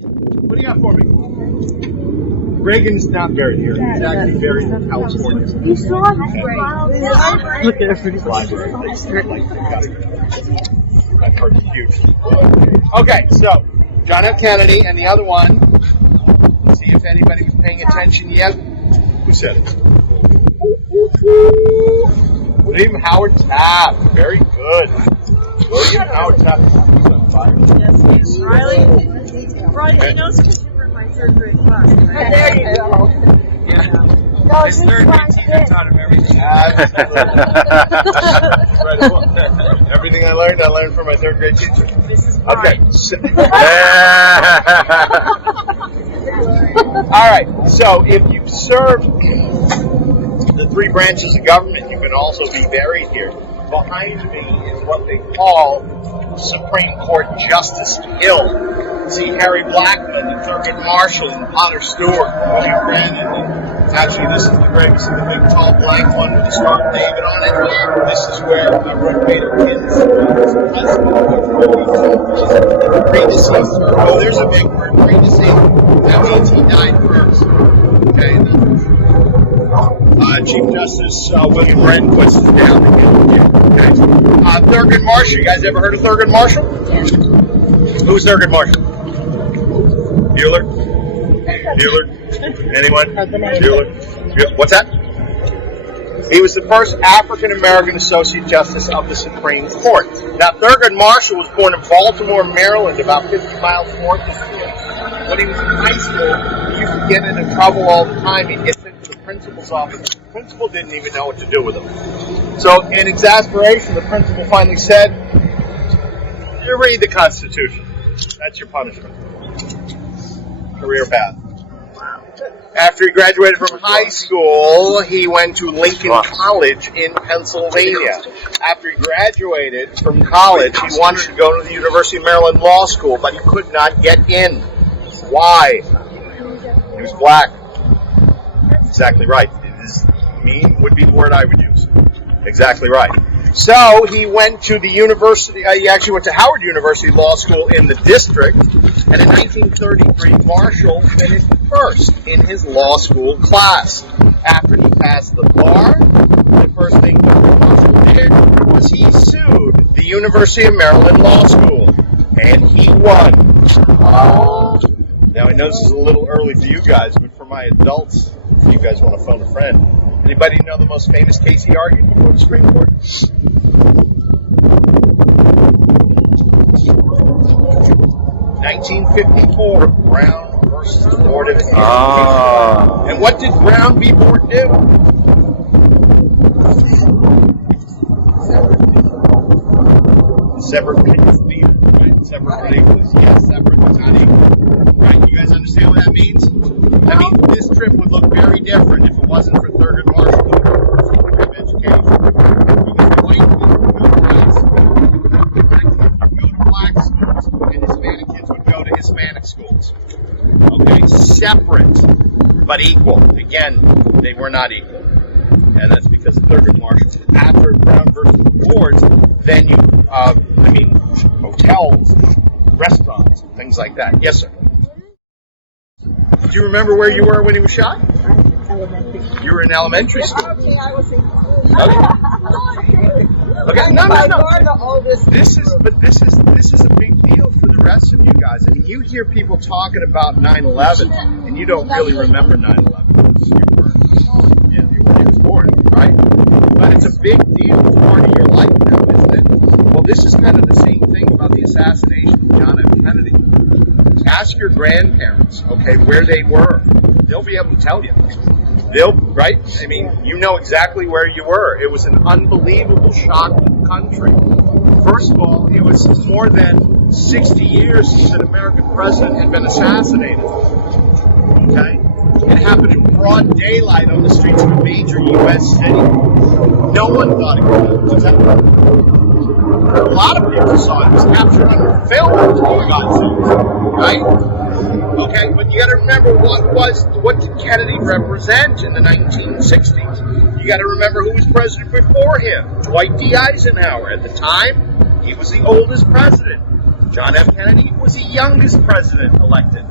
What do you got for me? Reagan's not buried here. He's actually buried in California. You saw this Look at everybody's Library. That part's huge. Okay, so John F. Kennedy and the other one. Let's see if anybody was paying attention yet. Who said it? William Howard Taft. Very good. William Howard Taft. Yes, yes. Riley, he knows because you were in my third grade class. Right? There you go. No, His third grade teacher taught him everything. Everything I learned from my third grade teacher. Okay. All right. So if you serve the three branches of government, you can also be buried here. Behind me is what they call Supreme Court Justice Hill. See Harry Blackmun, the Thurgood Marshall, and Potter Stewart, William Brennan, and actually this is the grave. See the big tall black one with the Star of David on it? This is where Ruth Bader Ginsburg was president. Predeceased. Oh, there's a big word, predeceased. That means he died first. Okay. Chief Justice William Rehnquist is down again. Okay. Thurgood Marshall. You guys ever heard of Thurgood Marshall? Yeah. Who's Thurgood Marshall? Bueller? Bueller? Anyone? Bueller? What's that? He was the first African-American Associate Justice of the Supreme Court. Now, Thurgood Marshall was born in Baltimore, Maryland, about 50 miles north of here. When he was in high school, he used to get into trouble all the time. He'd get sent to the principal's office. The principal didn't even know what to do with him. So, in exasperation, the principal finally said, "You read the Constitution. That's your punishment." Career path. After he graduated from high school, he went to Lincoln College in Pennsylvania. After he graduated from college, he wanted to go to the University of Maryland Law School, but he could not get in. Why? He was black. Exactly right. Would be the word I would use. Exactly right. So he went to the university, he actually went to Howard University Law School in the district, and in 1933, Marshall finished first in his law school class. After he passed the bar, the first thing Marshall did was he sued the University of Maryland Law School, and he won. Now I know this is a little early for you guys, but for my adults, if you guys want to phone a friend, anybody know the most famous case he argued before the Supreme Court? 1954, Brown versus the Board of Education. And what did Brown v. Board do? Separate opinions leader, right? Separate ridiculous. Yes, separate is not equal. Right? You guys understand what that means? That means this trip would look very different if it wasn't for Thurgood Marshall of Education. Because white kids would go to white schools, black kids would go to black schools, and Hispanic kids would go to Hispanic schools. Okay? Separate, but equal. Again, they were not equal. And that's because of Thurgood Marshall. After Brown versus the boards, then you, hotels, restaurants, things like that. Yes, sir. Do you remember where you were when he was shot? Elementary. You were in elementary school. Okay, I was in. Okay, no. The oldest. This is a big deal for the rest of you guys. I mean, you hear people talking about 9/11, and you don't really remember 9/11 because you were when he was born, right? But it's a big deal. It's part of your life now, isn't it? Well, this is kind of the same thing about the assassination of John F. Kennedy. Ask your grandparents, okay, where they were. They'll be able to tell you. Right? I mean, you know exactly where you were. It was an unbelievable shock to the country. First of all, it was more than 60 years since an American president had been assassinated. Okay? It happened in broad daylight on the streets of a major U.S. city. No one thought it could happen. A lot of people saw it. It was captured under film, for God's sake. Right? Okay, but you got to remember what did Kennedy represent in the 1960s? You got to remember who was president before him. Dwight D. Eisenhower. At the time, he was the oldest president. John F. Kennedy was the youngest president elected.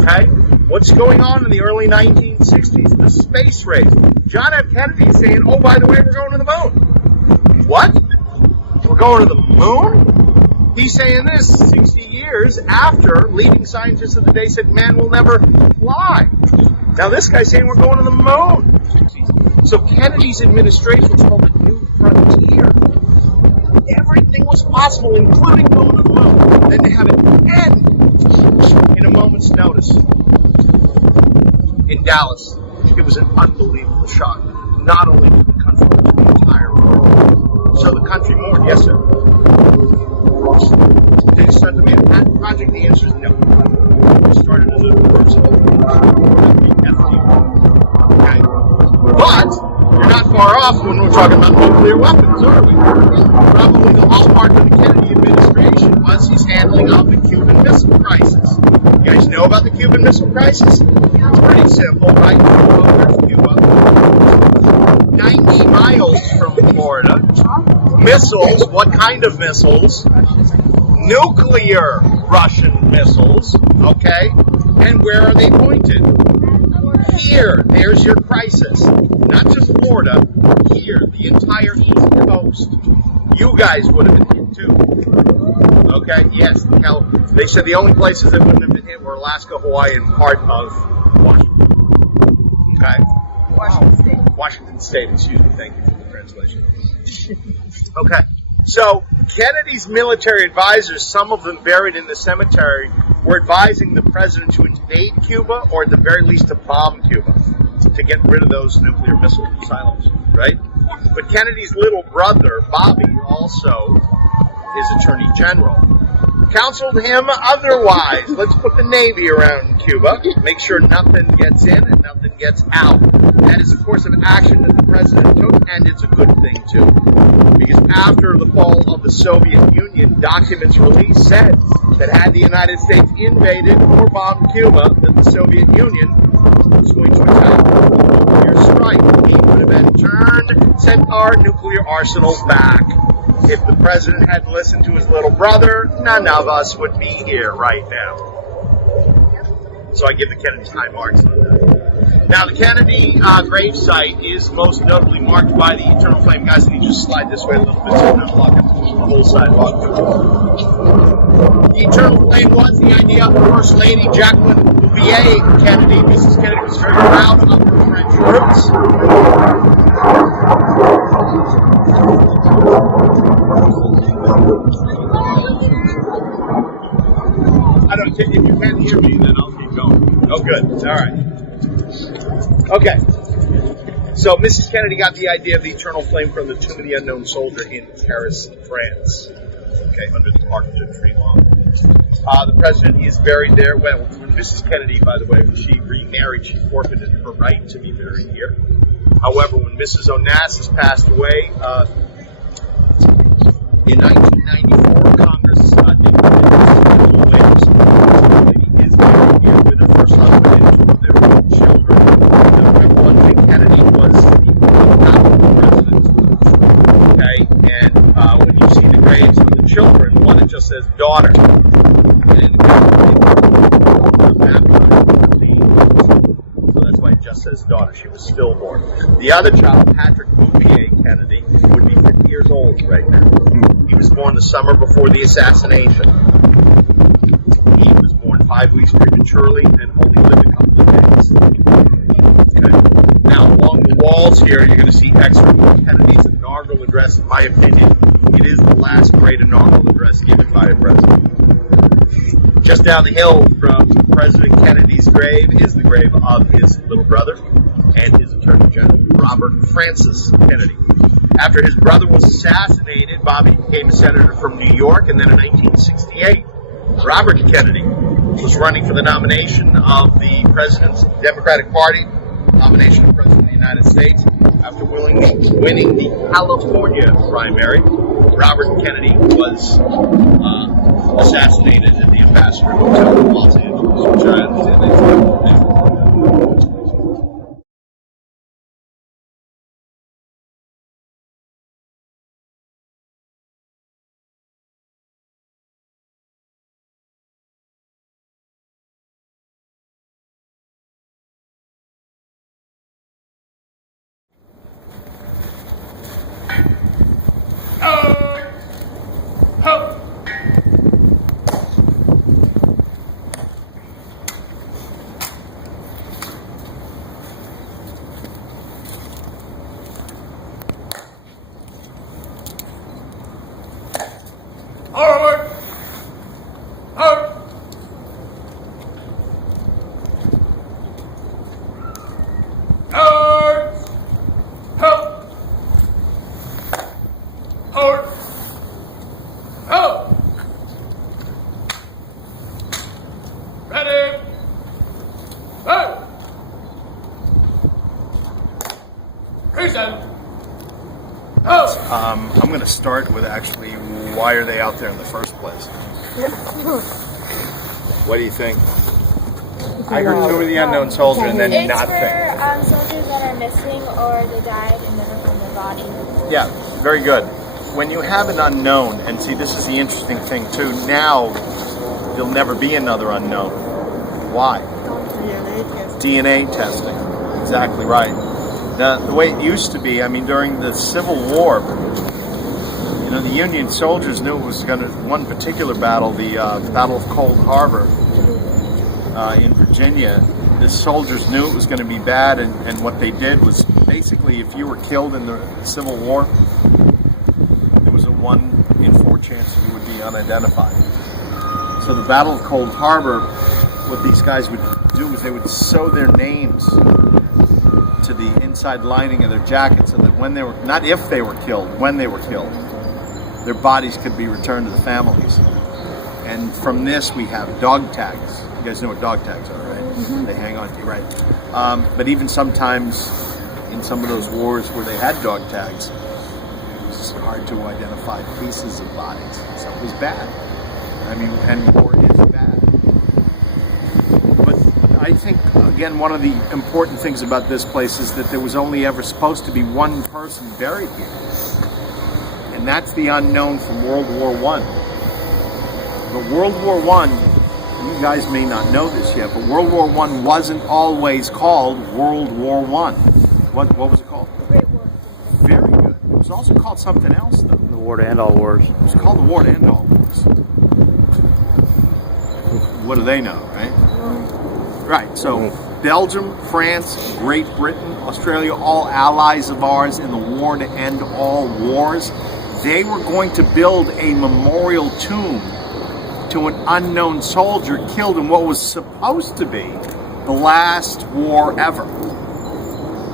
Okay? What's going on in the early 1960s? The space race. John F. Kennedy is saying, oh, by the way, we're going to the moon. What? We're going to the moon? He's saying this 60 years after leading scientists of the day said man will never fly. Now this guy's saying we're going to the moon. So Kennedy's administration was called the New Frontier. Everything was possible, including going to the moon. Then to have it end in a moment's notice. In Dallas, it was an unbelievable shock, not only to the country, but to the entire world. So the country mourned, yes sir. Did you start the Manhattan Project? The answer is no. It started as a reversible okay. But you're not far off when we're talking about nuclear weapons, are we? Probably the hallmark of the Kennedy administration was he's handling off the Cuban Missile Crisis. You guys know about the Cuban Missile Crisis? It's pretty simple, right? There's Cuba, 90 miles from Florida. Missiles, what kind of missiles? Nuclear Russian missiles, okay? And where are they pointed? Here, there's your crisis. Not just Florida, here, the entire East Coast. You guys would have been hit too. Okay, yes, they said the only places that wouldn't have been hit were Alaska, Hawaii, and part of Washington. Okay? Washington State, excuse me, thank you for the translation. Okay, so Kennedy's military advisors, some of them buried in the cemetery, were advising the president to invade Cuba or at the very least to bomb Cuba to get rid of those nuclear missile silos, right? But Kennedy's little brother, Bobby, also is Attorney General, counseled him otherwise. Let's put the Navy around Cuba, make sure nothing gets in and nothing gets out. That is a course of action that the president took, and it's a good thing too. Because after the fall of the Soviet Union, documents released said that had the United States invaded or bombed Cuba, that the Soviet Union was going to attack with a nuclear strike. We would have then turned, sent our nuclear arsenals back. If the president had listened to his little brother, none of us would be here right now. So I give the Kennedys high marks on that. Now the Kennedy gravesite is most notably marked by the eternal flame. Guys, can you just slide this way a little bit so I'm not blocking the whole sidewalk? The eternal flame was the idea of the First Lady, Jacqueline Bouvier Kennedy. Mrs. Kennedy was very proud of her French roots. I don't think if you can't hear me, then I'll keep going. Oh, good. All right. Okay. So Mrs. Kennedy got the idea of the eternal flame from the Tomb of the Unknown Soldier in Paris, France. Okay, under the Arc de Triomphe. The president is buried there. Well, when Mrs. Kennedy, by the way, when she remarried, she forfeited her right to be buried here. However, when Mrs. Onassis passed away in 1994, Congress declared waves. He is buried here with her first husband and two of their children. Now, remember, one thing, Kennedy was the president. Okay, and when you see the graves of the children, one that just says daughter, and so that's why it just says daughter. She was stillborn. The other child, Patrick Bouvier Kennedy, would be 50 years old right now. He was born the summer before the assassination. He was born 5 weeks prematurely and only lived a couple of days. Okay. Now, along the walls here, you're going to see excerpts of Kennedy's inaugural address. In my opinion, it is the last great inaugural address given by a president. Just down the hill from President Kennedy's grave is the grave of his little brother and his Attorney General, Robert Francis Kennedy. After his brother was assassinated, Bobby became a senator from New York, and then in 1968, Robert Kennedy was running for the nomination of the President's Democratic Party, nomination of President of the United States. After winning the California primary, Robert Kennedy was assassinated at the Ambassador Hotel in Los Angeles, which I understand I'm going to start with actually, why are they out there in the first place? What do you think? I heard two of the unknown soldier and then It's not for think. soldiers that are missing or they died and never found their body. Yeah, very good. When you have an unknown, and see, this is the interesting thing too, now there'll never be another unknown. Why? DNA testing. Exactly right. Now, the way it used to be, I mean, during the Civil War, you know, the Union soldiers knew it was going to, one particular battle, the Battle of Cold Harbor in Virginia, the soldiers knew it was going to be bad, and what they did was basically, if you were killed in the Civil War, there was a 1 in 4 chance that you would be unidentified. So the Battle of Cold Harbor, what these guys would do is they would sew their names to the inside lining of their jacket so that when they were, not if they were killed, when they were killed, their bodies could be returned to the families. And from this we have dog tags. You guys know what dog tags are, right? Mm-hmm. They hang on to you, right? But even sometimes in some of those wars where they had dog tags, it was hard to identify pieces of bodies. So it was bad. I mean, and war is bad. But I think, again, one of the important things about this place is that there was only ever supposed to be one person buried here. And that's the unknown from World War I. But World War I, you guys may not know this yet, but World War I wasn't always called World War I. What was it called? Great War. Very good. It was also called something else, though. The war to end all wars. It was called the War to End All Wars. What do they know, right? Right, so Belgium, France, Great Britain, Australia, all allies of ours in the war to end all wars. They were going to build a memorial tomb to an unknown soldier killed in what was supposed to be the last war ever.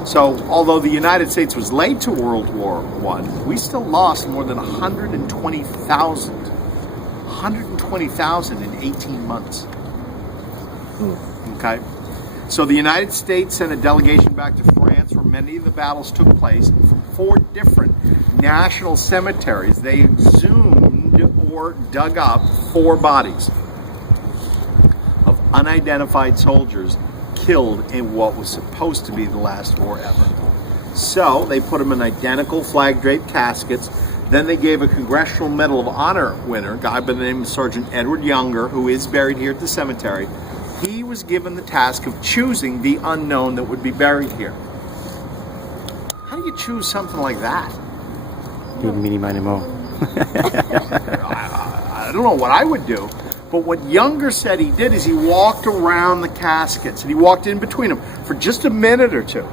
So, although the United States was late to World War I, we still lost more than 120,000. 120,000 in 18 months. Okay? So the United States sent a delegation back to France where many of the battles took place. From 4 different national cemeteries, they exhumed or dug up 4 bodies of unidentified soldiers killed in what was supposed to be the last war ever. So they put them in identical flag-draped caskets. Then they gave a Congressional Medal of Honor winner, a guy by the name of Sergeant Edward Younger, who is buried here at the cemetery. He was given the task of choosing the unknown that would be buried here. How do you choose something like that? Do the meeny miny mo. I don't know what I would do, but what Younger said he did is he walked around the caskets and he walked in between them for just a minute or two.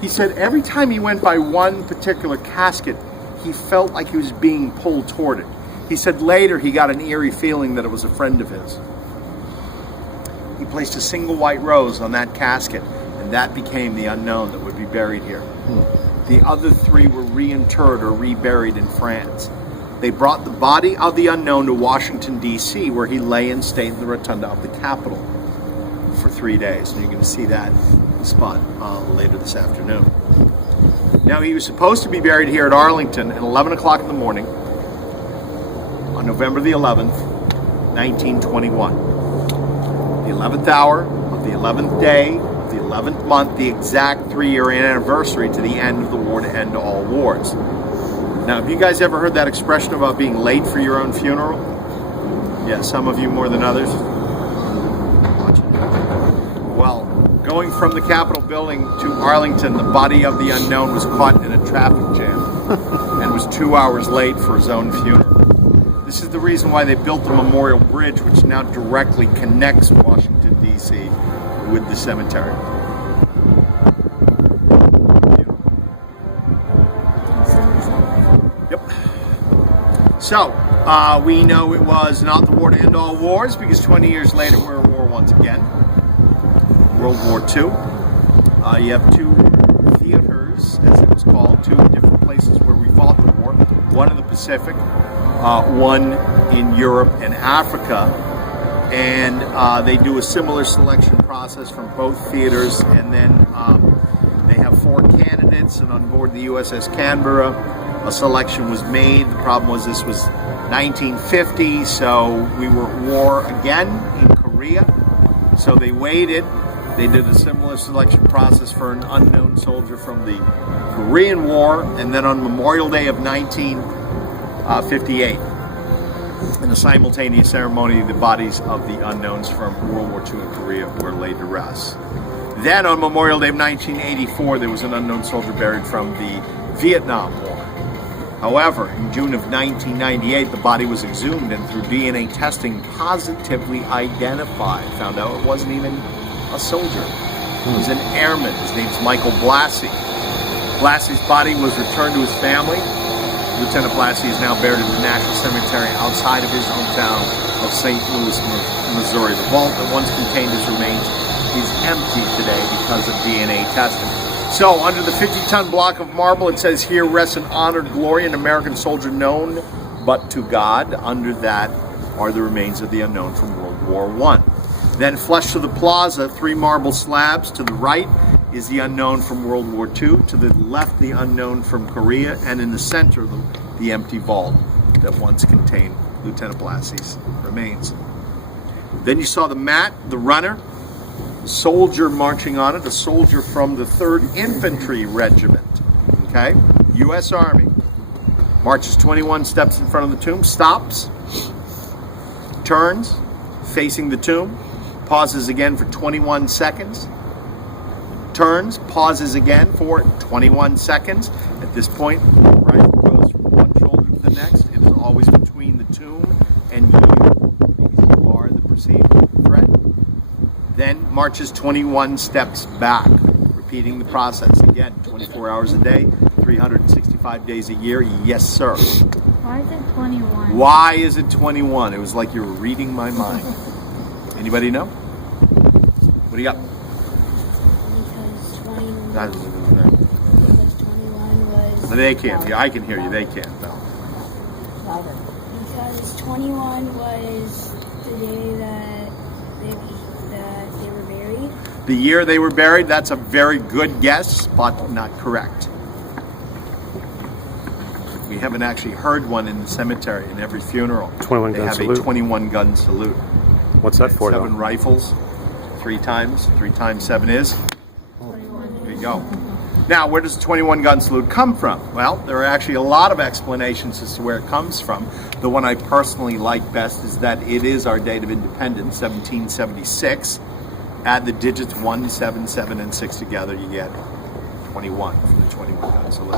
He said every time he went by one particular casket, he felt like he was being pulled toward it. He said later he got an eerie feeling that it was a friend of his. He placed a single white rose on that casket, and that became the unknown that would be buried here. The other 3 were reinterred or reburied in France. They brought the body of the unknown to Washington, D.C., where he lay in state in the rotunda of the Capitol for 3 days. And you're going to see that spot later this afternoon. Now, he was supposed to be buried here at Arlington at 11 o'clock in the morning on November the 11th, 1921. The 11th hour of the 11th day of the 11th month, the exact 3-year anniversary to the end of the war to end all wars. Now, have you guys ever heard that expression about being late for your own funeral? Yeah, some of you more than others. Well, going from the Capitol building to Arlington, the body of the unknown was caught in a traffic jam and was 2 hours late for his own funeral. This is the reason why they built the Memorial Bridge, which now directly connects Washington, D.C. with the cemetery. Yep. So, we know it was not the war to end all wars because 20 years later we're at war once again. World War II. You have 2 theaters, as it was called, 2 different places where we fought the war. One in the Pacific, one in Europe and Africa. And they do a similar selection process from both theaters, and then They have 4 candidates, and on board the USS Canberra, a selection was made. The problem was this was 1950, so we were at war again in Korea. So they waited. They did a similar selection process for an unknown soldier from the Korean War, and then on Memorial Day of 1958, in a simultaneous ceremony, the bodies of the unknowns from World War II in Korea were laid to rest. Then on Memorial Day of 1984, there was an unknown soldier buried from the Vietnam War. However, in June of 1998, the body was exhumed and through DNA testing positively identified. Found out it wasn't even a soldier. It was an airman. His name's Michael Blassie. Blassie's body was returned to his family. Lieutenant Blassie is now buried in the National Cemetery outside of his hometown of St. Louis, Missouri. The vault that once contained his remains is empty today because of DNA testing. So, under the 50-ton block of marble, it says, "Here rests in honored glory an American soldier known but to God." Under that are the remains of the unknown from World War I. Then flush to the plaza, 3 marble slabs. To the right is the unknown from World War II. To the left, the unknown from Korea. And in the center, the empty vault that once contained Lieutenant Blassie's remains. Then you saw the mat, the runner, the soldier marching on it, a soldier from the 3rd Infantry Regiment, okay? U.S. Army. Marches 21 steps in front of the tomb, stops, turns, facing the tomb, pauses again for 21 seconds, turns, pauses again for 21 seconds. At this point, the rifle goes from one shoulder to the next. It is always between the tomb and you, because you are the perceived threat. Then marches 21 steps back, repeating the process. Again, 24 hours a day, 365 days a year. Yes, sir. Why is it 21? Why is it 21? It was like you were reading my mind. Anybody know? What do you got? Because 21, That is- because 21 was... They can't hear. I can hear you. They can't, though. Because 21 was the day that they were buried. The year they were buried, that's a very good guess, but not correct. We haven't actually heard one in the cemetery in every funeral. 21 They gun have salute. a 21 gun salute. What's that for, 7 though? rifles, 3 times. 3 times 7 is? There you go. Now, where does the 21 gun salute come from? Well, there are actually a lot of explanations as to where it comes from. The one I personally like best is that it is our date of independence, 1776. Add the digits 1, 7, 7, and 6 together, you get 21 from the 21 gun salute.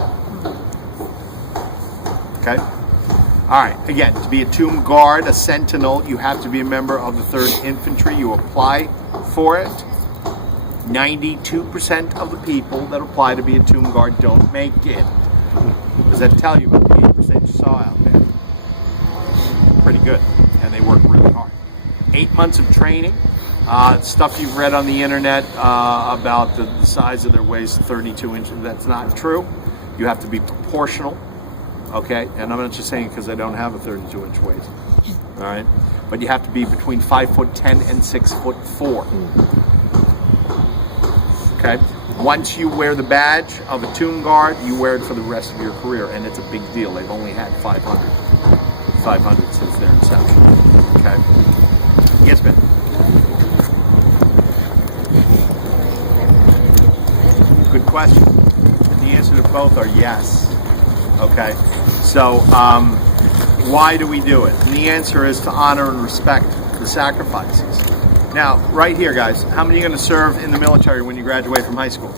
Okay? All right, again, to be a tomb guard, a sentinel, you have to be a member of the 3rd Infantry. You apply for it. 92% of the people that apply to be a tomb guard don't make it. What does that tell you about the 8% you saw out there? Pretty good, and they work really hard. 8 months of training. Stuff you've read on the internet about the size of their waist, 32 inches, that's not true. You have to be proportional. Okay, and I'm not just saying because I don't have a 32-inch waist. All right, but you have to be between 5'10" and 6'4". Okay, once you wear the badge of a tomb guard, you wear it for the rest of your career, and it's a big deal. They've only had 500 since their inception. Okay, yes, Ben. Good question. And the answer to both are yes. Okay, so why do we do it? And the answer is to honor and respect the sacrifices. Now, right here, guys, how many are going to serve in the military when you graduate from high school?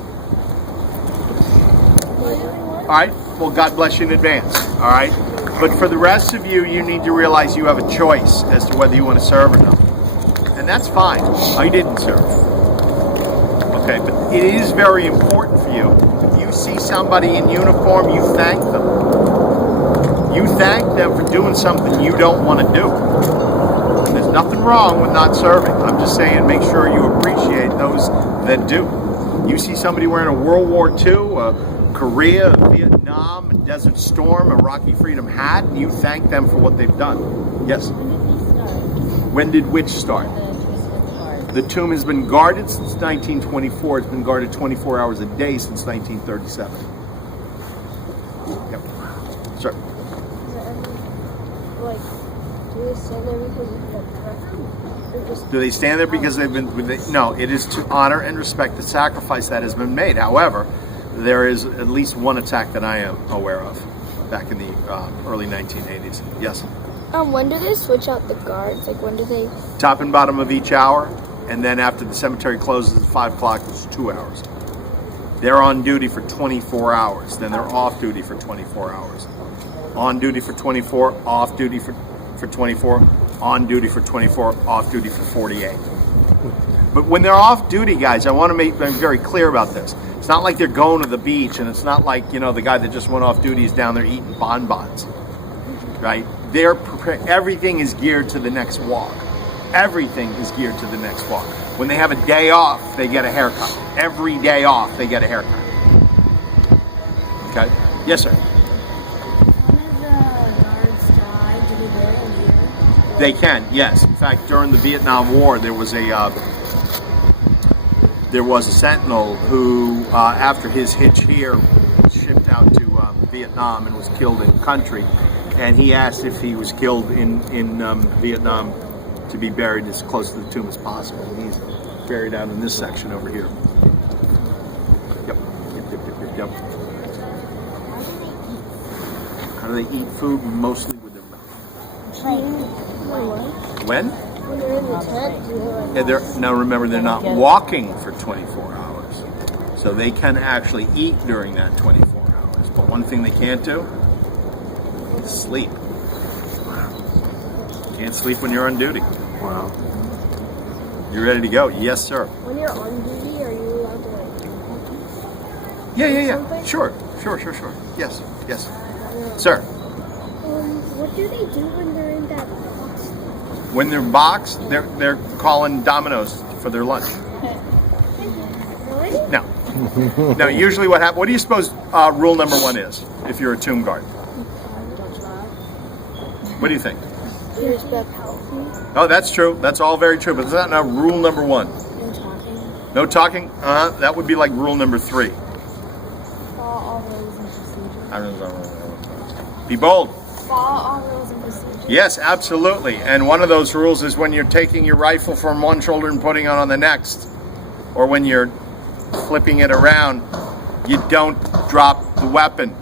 All right, well, God bless you in advance, all right? But for the rest of you, you need to realize you have a choice as to whether you want to serve or not. And that's fine. I didn't serve. Okay, but it is very important for you. If you see somebody in uniform, you thank them. You thank them for doing something you don't want to do. And there's nothing wrong with not serving. I'm just saying make sure you appreciate those that do. You see somebody wearing a World War II, a Korea, a Vietnam, a Desert Storm, a Rocky Freedom hat, and you thank them for what they've done. Yes? When did we start? When did which start? The Twisted Heart. The tomb has been guarded since 1924. It's been guarded 24 hours a day since 1937. Yep. Sir. Like, do they stand there because they're just Do they stand there because they've been? No, it is to honor and respect the sacrifice that has been made. However, there is at least one attack that I am aware of back in the early 1980s. Yes. When do they switch out the guards? Like, when do they? Top and bottom of each hour, and then after the cemetery closes at 5 o'clock, it's 2 hours. They're on duty for 24 hours. Then they're off duty for 24 hours. On duty for 24, off duty for 24, on duty for 24, off duty for 48. But when they're off duty, guys, I want to make very clear about this. It's not like they're going to the beach, and it's not like, the guy that just went off duty is down there eating bonbons, right? Everything is geared to the next walk. Everything is geared to the next walk. When they have a day off, they get a haircut. Every day off, they get a haircut. Okay? Yes, sir. They can, yes. In fact, during the Vietnam War, there was a sentinel who, after his hitch here, was shipped out to Vietnam and was killed in country. And he asked if he was killed in Vietnam to be buried as close to the tomb as possible. And he's buried out in this section over here. Yep. Yep. How do they eat food? Mostly with their mouth. When? when they're in the tent. Now remember, they're not walking for 24 hours. So they can actually eat during that 24 hours. But one thing they can't do is sleep. Can't sleep when you're on duty. Wow. You ready to go? Yes, sir. When you're on duty, are you allowed to Yeah. Sure. Yes. Sir. what do they do when they're in that box? When they're boxed, they're calling Domino's for their lunch. Really? No. Now, usually what happens, what do you suppose rule number 1 is if you're a tomb guard? What do you think? Respect. Oh, that's true. That's all very true. But is that not rule number 1? No talking? That would be like rule number 3. Follow all rules and procedures. I don't know. Be bold. Follow all rules and procedures. Yes, absolutely. And one of those rules is when you're taking your rifle from one shoulder and putting it on the next, or when you're flipping it around, you don't drop the weapon.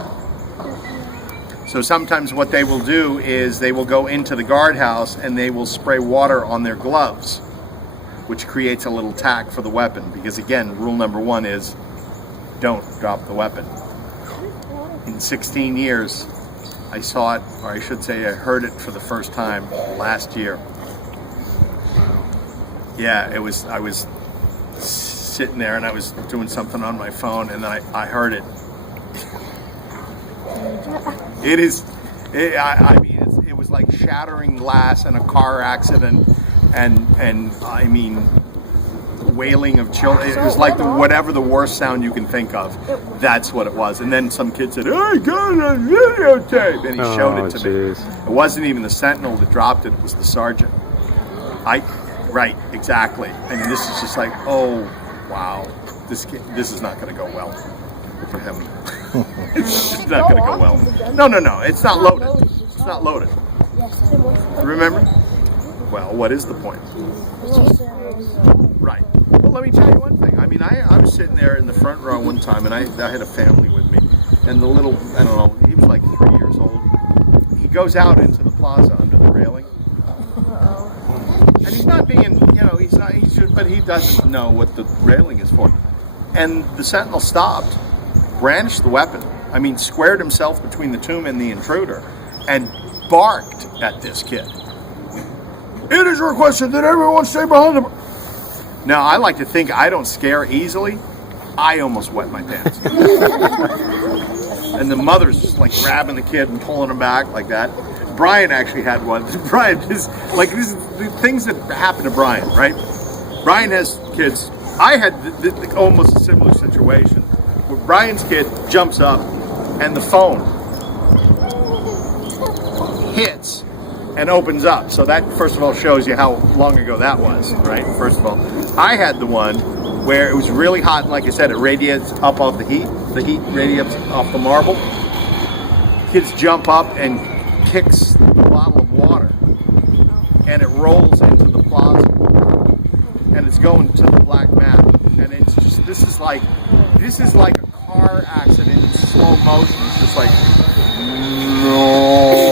So sometimes what they will do is they will go into the guardhouse and they will spray water on their gloves, which creates a little tack for the weapon. Because again, rule number 1 is don't drop the weapon. In 16 years, I saw it, or I should say I heard it for the first time last year. Yeah, I was sitting there and I was doing something on my phone and then I heard it. It was like shattering glass in a car accident and I mean wailing of children. It was like whatever the worst sound you can think of. That's what it was. And then some kid said, "I got it on videotape," and he showed it to me. It wasn't even the sentinel that dropped it; it was the sergeant. Right, exactly. And this is just like, oh wow, this is not going to go well for him. It's just not going to go well. No, it's not loaded. It's not loaded. Remember? Well, what is the point? Right. Well, let me tell you one thing. I mean, I was sitting there in the front row one time, and I had a family with me, and the little, I don't know, he was like 3 years old. He goes out into the plaza under the railing, and he's not being, but he doesn't know what the railing is for. And the sentinel stopped, brandished the weapon, squared himself between the tomb and the intruder, and barked at this kid. "It is requested that everyone stay behind the..." Now, I like to think I don't scare easily. I almost wet my pants. And the mother's just like grabbing the kid and pulling him back like that. Brian actually had one. Brian is like, this is the things that happen to Brian, right? Brian has kids. I had almost a similar situation where Brian's kid jumps up and the phone hits and opens up. So that, first of all, shows you how long ago that was, right? First of all, I had the one where it was really hot, and like I said, it radiates up off the heat. The heat radiates off the marble. Kids jump up and kicks the bottle of water, and it rolls into the plaza, and it's going to the black mat. And it's just, this is like a car accident in slow motion. It's just like, no,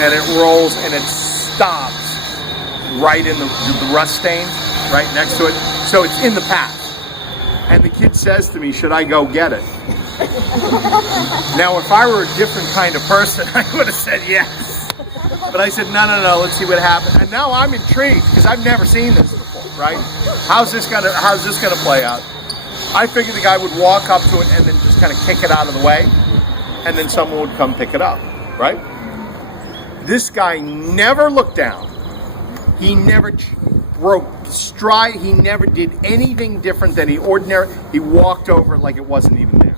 and it rolls and it stops right in the rust stain right next to it. So it's in the path. And the kid says to me, should I go get it? Now, if I were a different kind of person, I would have said yes. But I said, no, let's see what happens. And now I'm intrigued because I've never seen this before, right? How's this gonna play out? I figured the guy would walk up to it and then just kind of kick it out of the way, and then someone would come pick it up, right? This guy never looked down. He never broke stride. He never did anything different than he walked over it like it wasn't even there.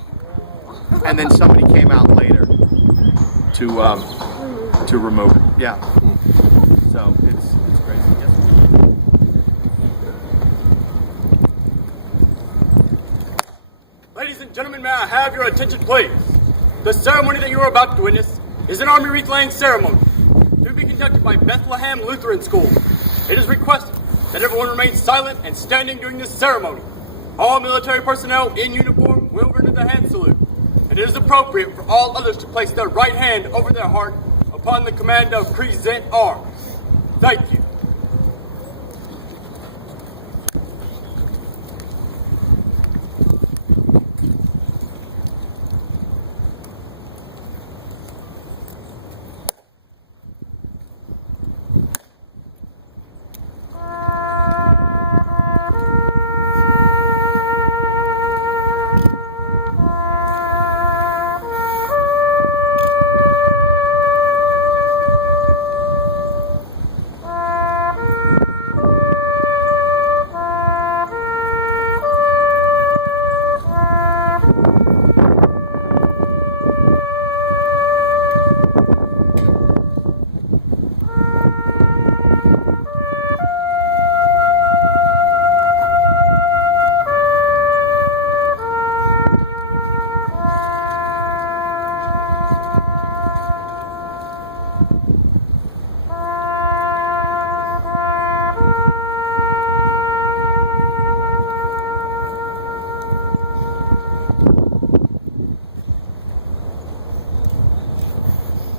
And then somebody came out later to remove it. Yeah. So it's crazy. Yes. Ladies and gentlemen, may I have your attention, please? The ceremony that you are about to witness is an army wreath laying ceremony to be conducted by Bethlehem Lutheran School. It is requested that everyone remain silent and standing during this ceremony. All military personnel in uniform will render the hand salute, and it is appropriate for all others to place their right hand over their heart upon the command of present arms. Thank you.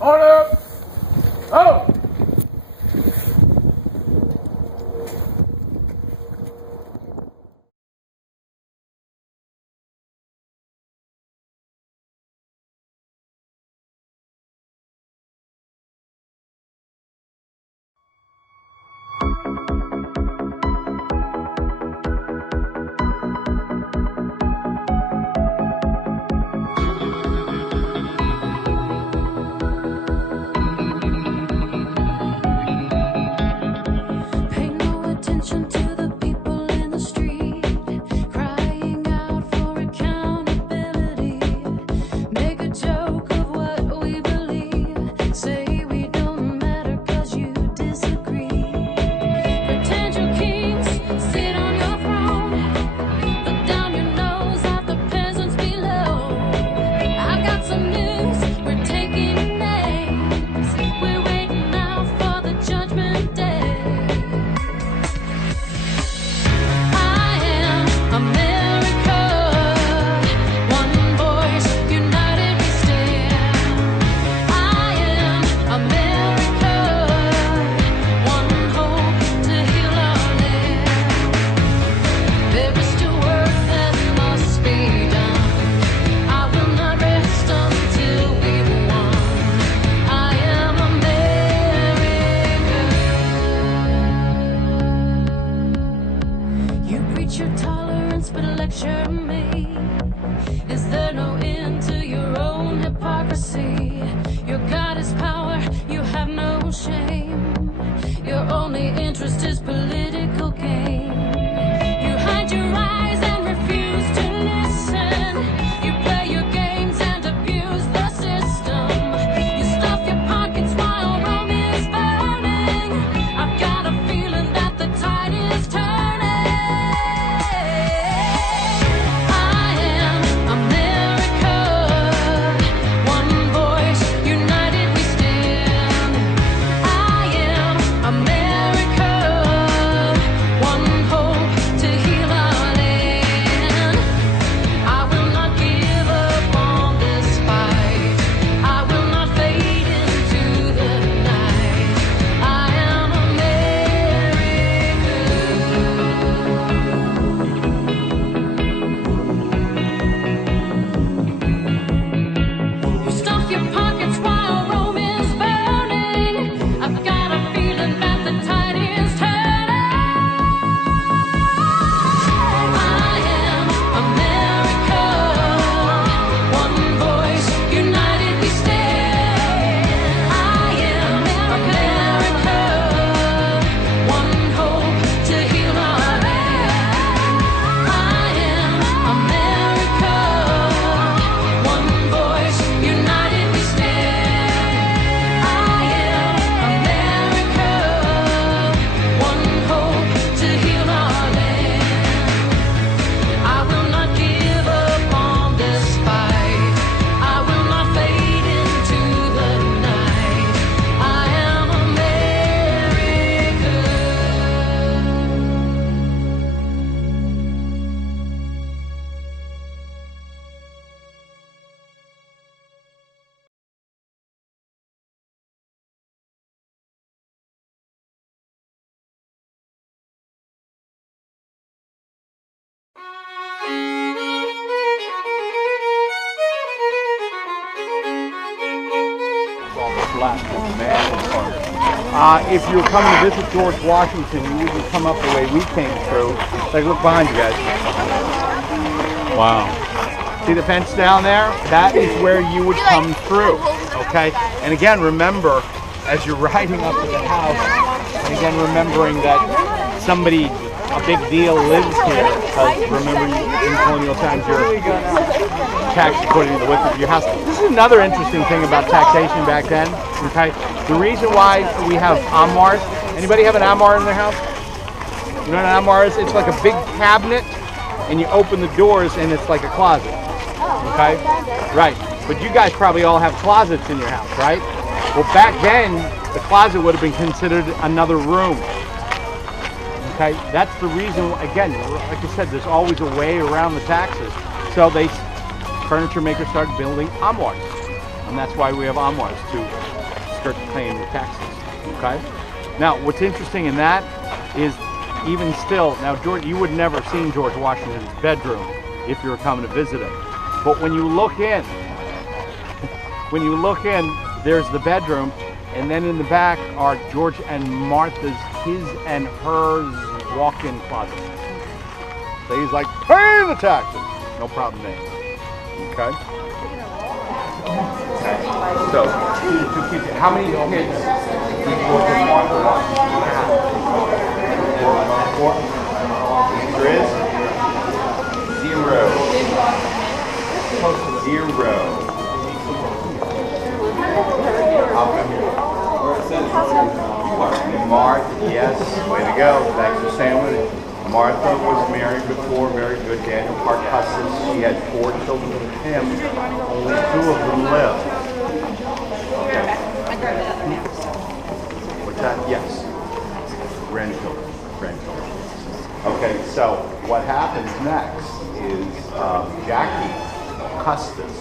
Order! Oh! While if you were coming to visit George Washington, you wouldn't come up the way we came through. Like, look behind you guys. Wow. See the fence down there? That is where you would come through, okay? And again, remember, as you're riding up to the house, and again, remembering that somebody, a big deal, lives here, because remember, in colonial times, you're taxed according to the width of your house. This is another interesting thing about taxation back then, okay? The reason why we have armoires, anybody have an armoire in their house? You know what an armoire is? It's like a big cabinet, and you open the doors, and it's like a closet, okay? Right, but you guys probably all have closets in your house, right? Well, back then, the closet would have been considered another room. Okay, that's the reason, again, like I said, there's always a way around the taxes. So furniture makers started building armoires. And that's why we have armoires, to skirt paying the taxes, okay? Now, what's interesting in that is, even still, now, George, you would never have seen George Washington's bedroom if you were coming to visit him. But when you look in, there's the bedroom, and then in the back are George and Martha's, his and hers walk-in closet. So he's like, pay the taxes. No problem there. Okay? So, two kids. How many kids did George and Martha have? Four? There is? Zero. Martha, yes, way to go. Thanks for staying with it. Martha was married before, very good. Daniel Parcussis. She had 4 children with him. Only 2 of them lived. What's that? Yes. Grandchildren. Okay, so what happens next is Jackie Custis,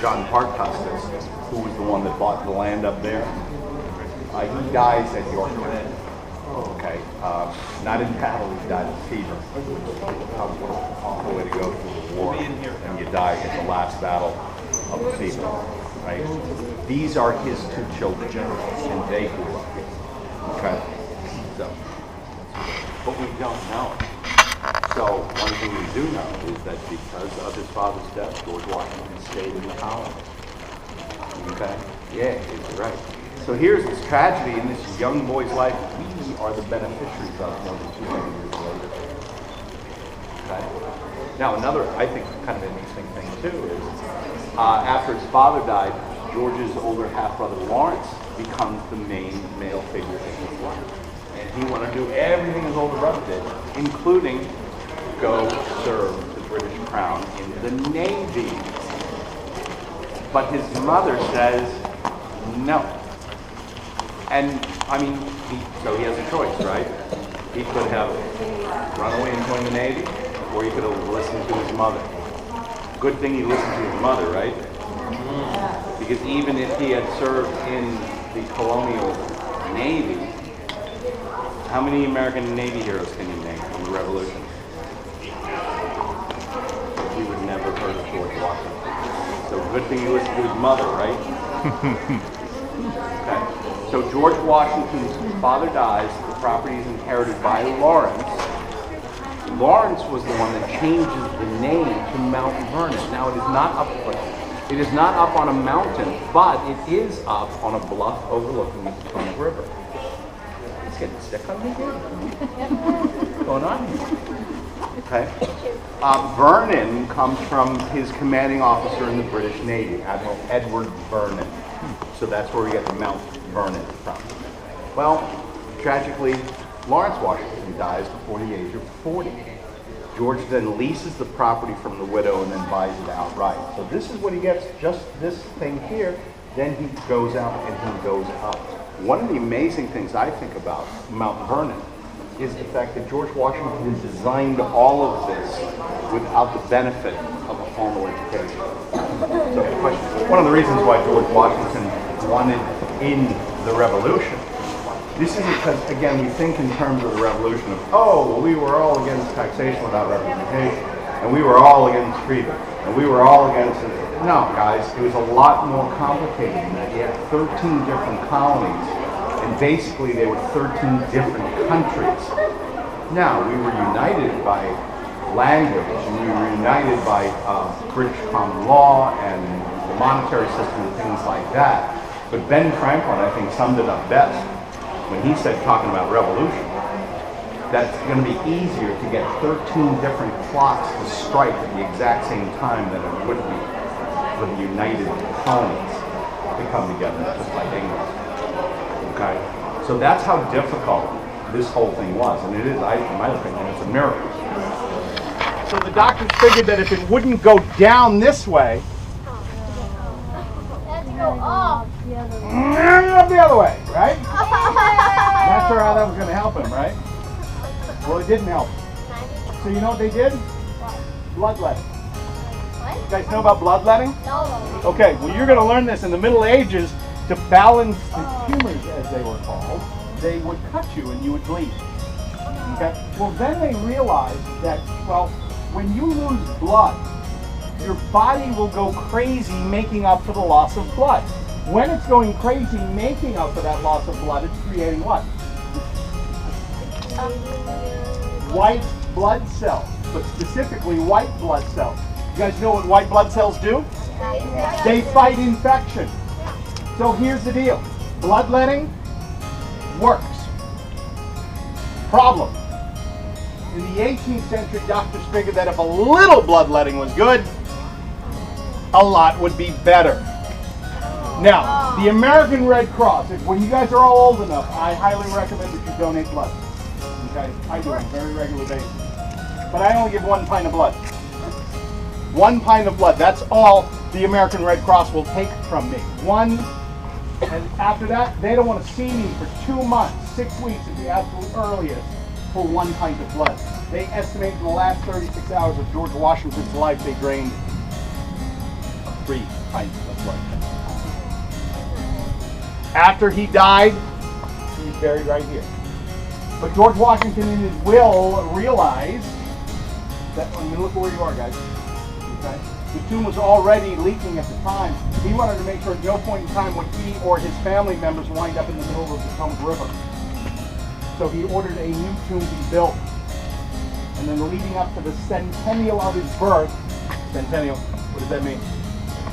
John Parke Custis, who was the one that bought the land up there. He dies at Yorktown. Okay, not in battle, he died of fever. Awful way to go through the war, and you die at the last battle of the fever, right? These are his 2 children, and they grew up here. Okay, so, but we don't know. So one thing we do know is that because of his father's death, George Washington stayed in the colony. Okay, yeah, it's right. So here's this tragedy in this young boy's life we are the beneficiaries of more than 200 years later. Okay? Now another, I think, kind of interesting thing too is after his father died, George's older half-brother Lawrence becomes the main male figure in his life. And he wanted to do everything his older brother did, including go serve the British Crown in the Navy. But his mother says no. And, I mean, so he has a choice, right? He could have run away and joined the Navy, or he could have listened to his mother. Good thing he listened to his mother, right? Because even if he had served in the colonial Navy, how many American Navy heroes can you name from the Revolution? He would never have heard of George Washington. So good thing he listened to his mother, right? Okay. So George Washington's father dies, the property is inherited by Lawrence. Lawrence was the one that changes the name to Mount Vernon. Now it is not up on a mountain, but it is up on a bluff overlooking the Potomac River. It's getting sick on me here. What's going on here? Okay. Vernon comes from his commanding officer in the British Navy, Admiral Edward Vernon. So that's where we get the Mount Vernon from. Well, tragically, Lawrence Washington dies before the age of 40. George then leases the property from the widow and then buys it outright. So this is what he gets, just this thing here. Then he goes out and he goes up. One of the amazing things I think about Mount Vernon is the fact that George Washington designed all of this without the benefit of a formal education. So the question, one of the reasons why George Washington wanted in the Revolution, this is because, again, we think in terms of the Revolution of, oh, well, we were all against taxation without representation, and we were all against freedom, and we were all against it. No, guys, it was a lot more complicated than that. You had 13 different colonies And basically they were 13 different countries. Now, we were united by language, and we were united by British common law and the monetary system and things like that. But Ben Franklin, I think, summed it up best when he said, talking about revolution, that's going to be easier to get 13 different clocks to strike at the exact same time than it would be for the united colonies to come together, just like England. Okay? So that's how difficult this whole thing was, and it is, in my opinion, it's a miracle. So the doctors figured that if it wouldn't go down this way, Let's go up. up the other way, right? Not sure how that was going to help him, right? Well, it didn't help. So you know what they did? Bloodletting. You guys know about bloodletting? No. Okay, well you're going to learn this in the Middle Ages. To balance the tumors, as they were called, they would cut you and you would bleed. Okay? Well, then they realized that, well, when you lose blood, your body will go crazy making up for the loss of blood. When it's going crazy making up for that loss of blood, it's creating what? White blood cells, but specifically white blood cells. You guys know what white blood cells do? They fight infection. So here's the deal. Bloodletting works. Problem. In the 18th century, doctors figured that if a little bloodletting was good, a lot would be better. Now, the American Red Cross, when you guys are all old enough, I highly recommend that you donate blood. Okay? I do on a very regular basis. But I only give 1 pint of blood. 1 pint of blood. That's all the American Red Cross will take from me. And after that, they don't want to see me for 2 months, 6 weeks at the absolute earliest, for 1 pint of blood. They estimate in the last 36 hours of George Washington's life, they drained 3 pints of blood. After he died, he's buried right here. But George Washington, in his will, realized that, I mean, look where you are, guys. Okay? The tomb was already leaking at the time. He wanted to make sure at no point in time would he or his family members wind up in the middle of the Potomac River. So he ordered a new tomb be built. And then leading up to the centennial of his birth, centennial, what does that mean?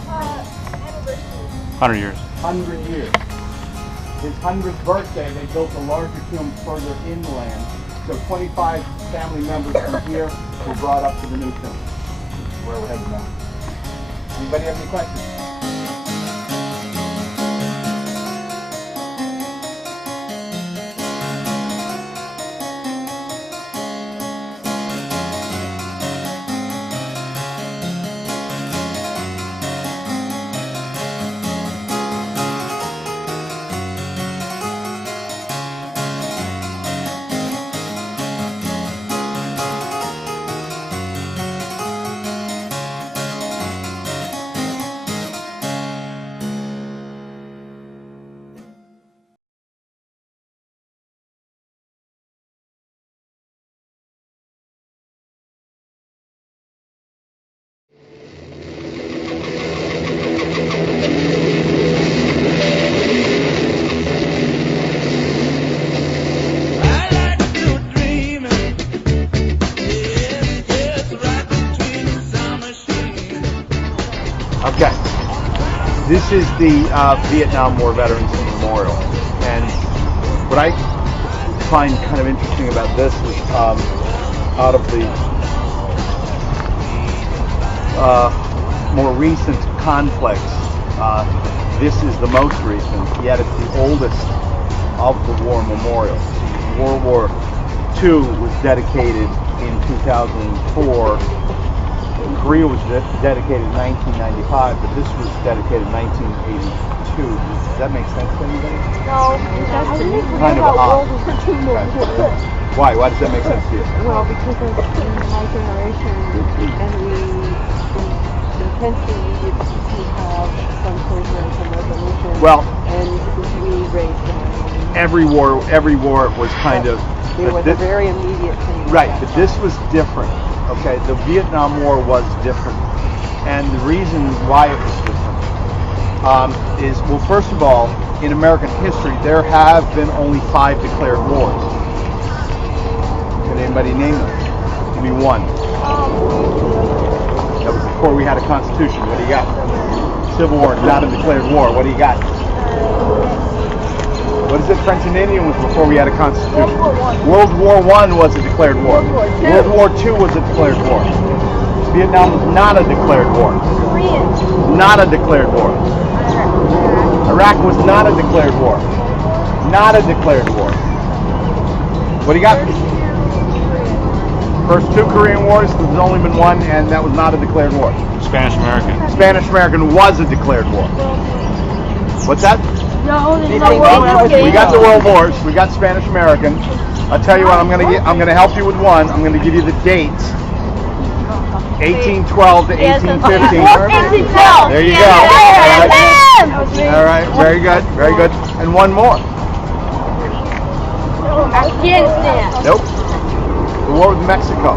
Anniversary. 100 years. 100 years. His 100th birthday, they built a larger tomb further inland. So 25 family members from here were brought up to the new tomb. Where we're heading now. Anybody have any questions? Okay, this is the Vietnam War Veterans Memorial, and what I find kind of interesting about this is out of the more recent conflicts, this is the most recent, yet it's the oldest of the war memorials. World War II was dedicated in 2004. Korea was dedicated in 1995, but this was dedicated in 1982. Does that make sense to anybody? No, that's Kind of odd. Okay. Why? Why does that make sense to you? Well, because of my generation, and we intensely needed to have some sort of resolution. Well, and we raised the money. every war was kind of It was a very immediate thing. right, but this was different. Okay, the Vietnam War was different, and the reason why it was different is, well, first of all, in American history, there have been only 5 declared wars. Can anybody name them? Give me one. That was before we had a constitution. What do you got? Civil War, not a declared war. What do you got? What is it? French and Indian was before we had a constitution. World War I was a declared war. World War II was a declared war. Vietnam was not a declared war. Not a declared war. Iraq was not a declared war. Not a declared war. What do you got? First 2 Korean wars, there's only been one, and that was not a declared war. Spanish-American. Spanish-American was a declared war. What's that? No, We got the world wars. We got Spanish-American. I'll tell you what. I'm gonna help you with one. I'm gonna give you the dates. 1812 to 1815. There you go. All right. Very good. Very good. And one more. Afghanistan. Nope. The war with Mexico.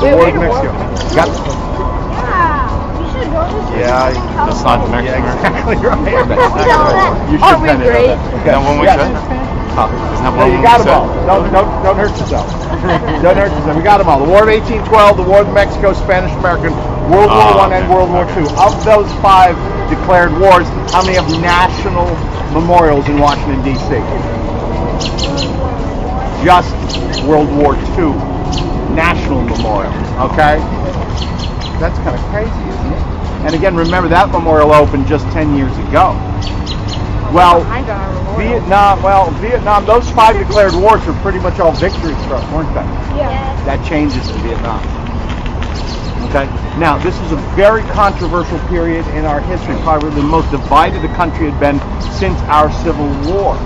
The war with Mexico. Got Yeah, That's not Mexican. yeah, exactly right. You should Aren't we pen it on great? that. Okay. That one we Yes. said? Isn't that No, one you we got them said? all. Don't hurt yourself. Don't hurt yourself. We got them all. The War of 1812, the War of Mexico, Spanish-American, World War I, and okay. World War II. Of those 5 declared wars, how many have national memorials in Washington, D.C.? Just World War II national memorial. Okay? That's kind of crazy, isn't it? And again, remember that memorial opened just 10 years ago. Well, Vietnam, those 5 declared wars were pretty much all victories for us, weren't they? Yeah. That changes in Vietnam. Okay? Now, this is a very controversial period in our history, probably the most divided the country had been since our Civil War.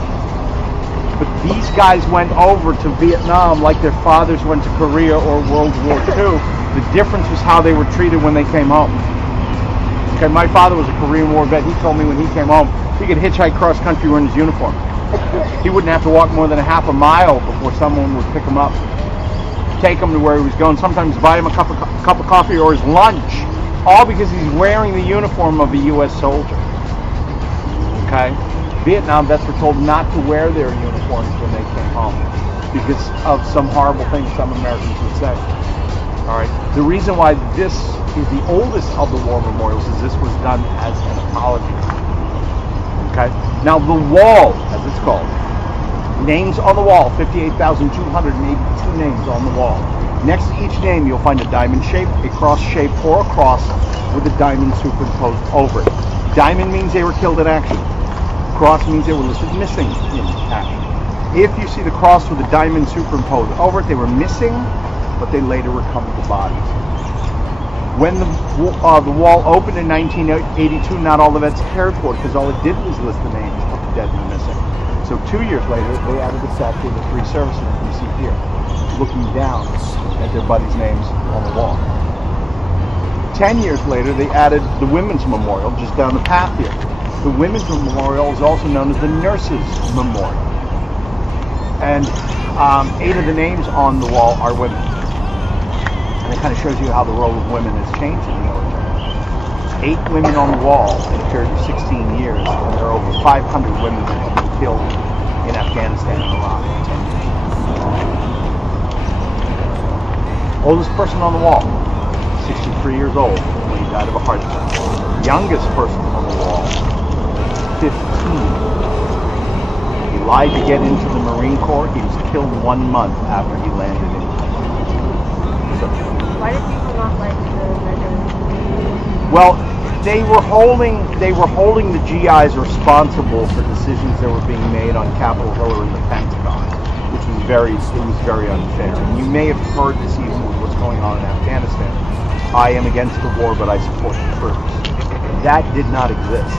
But these guys went over to Vietnam like their fathers went to Korea or World War II. The difference was how they were treated when they came home. Okay, my father was a Korean War vet. He told me when he came home, he could hitchhike cross country wearing his uniform. He wouldn't have to walk more than a half a mile before someone would pick him up, take him to where he was going, sometimes buy him a cup of coffee or his lunch, all because he's wearing the uniform of a U.S. soldier. Okay? Vietnam vets were told not to wear their uniforms when they came home because of some horrible things some Americans would say. All right. The reason why this is the oldest of the war memorials is this was done as an apology. Okay. Now the wall, as it's called, names on the wall, 58,282 names on the wall. Next to each name, you'll find a diamond shape, a cross shape, or a cross with a diamond superimposed over it. Diamond means they were killed in action. Cross means they were listed missing in action. If you see the cross with the diamond superimposed over it, they were missing, but they later recovered the bodies. When the wall opened in 1982, not all the vets cared for it because all it did was list the names of the dead and the missing. So 2 years later, they added the statue of the 3 servicemen you see here, looking down at their buddies' names on the wall. 10 years later, they added the Women's Memorial just down the path here. The Women's Memorial is also known as the Nurses Memorial. And 8 of the names on the wall are women. And it kind of shows you how the role of women has changed in the military. 8 women on the wall in a period of 16 years, and there are over 500 women that have been killed in Afghanistan and Iraq in 10 years. Oldest person on the wall, 63 years old when he died of a heart attack. Youngest person on the wall, 15. He lied to get into the Marine Corps. He was killed 1 month after he landed in. So, Why did people not like the veterans? well, they were holding the GIs responsible for decisions that were being made on Capitol Hill or in the Pentagon, which was very unfair. And you may have heard this even with what's going on in Afghanistan. I am against the war, but I support the troops. That did not exist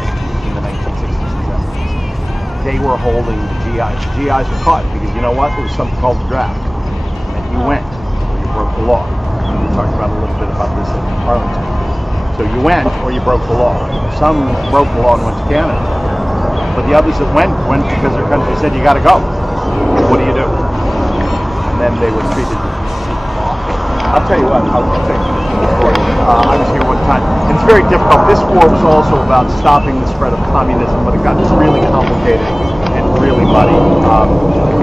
in the 1960s and 70s. They were holding the GIs. The GIs were caught because you know what? There was something called the draft, and you went or you broke the law. We talked about a little bit about this in Arlington. So you went or you broke the law. Some broke the law and went to Canada. But the others that went because their country said you got to go. What do you do? And then they were treated. I'll tell you what. I'll tell you a story. I was here one time. It's very difficult. This war was also about stopping the spread of communism, but it got really complicated and really muddy.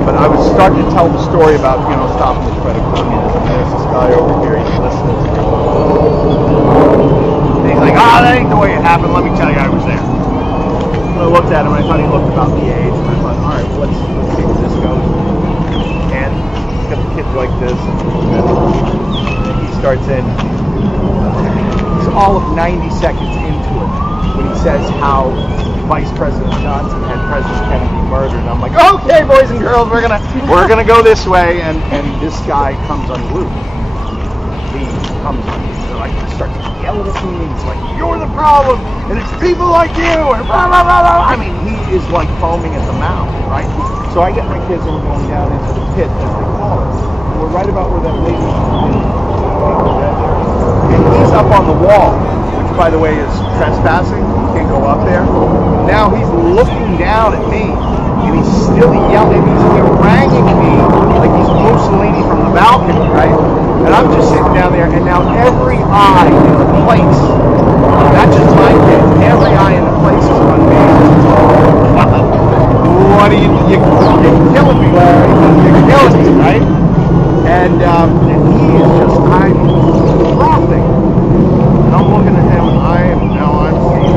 But I was starting to tell the story about, stopping the spread of communism. There's this guy over here, he's listening. And he's like, that ain't the way it happened. Let me tell you, I was there. So I looked at him, and I thought he looked about the age, and I thought, all right, let's see where this goes. And he's got the kids like this, and he starts in. He's all of 90 seconds into it when he says how Vice President Johnson had President Kennedy murdered, and I'm like, okay, boys and girls, we're gonna go this way, and this guy comes unglued. He comes unglued. So I start yelling at me. He's like, "You're the problem, and it's people like you." And blah, blah, blah, blah. I mean, he is like foaming at the mouth, right? So I get my kids and we're going down into the pit, as they call it. And we're right about where that lady is. And he's up on the wall, which, by the way, is trespassing. You can't go up there. Now he's looking down at me, and he's still yelling. He's haranguing me like he's Mussolini from the balcony, right? And I'm just sitting down there, and now every eye in the place, not just my kids, every eye in the place is on me. What are you're killing me, Larry. You're killing me, right? And he is just, I'm frothing. And I'm looking at him, and I'm seeing.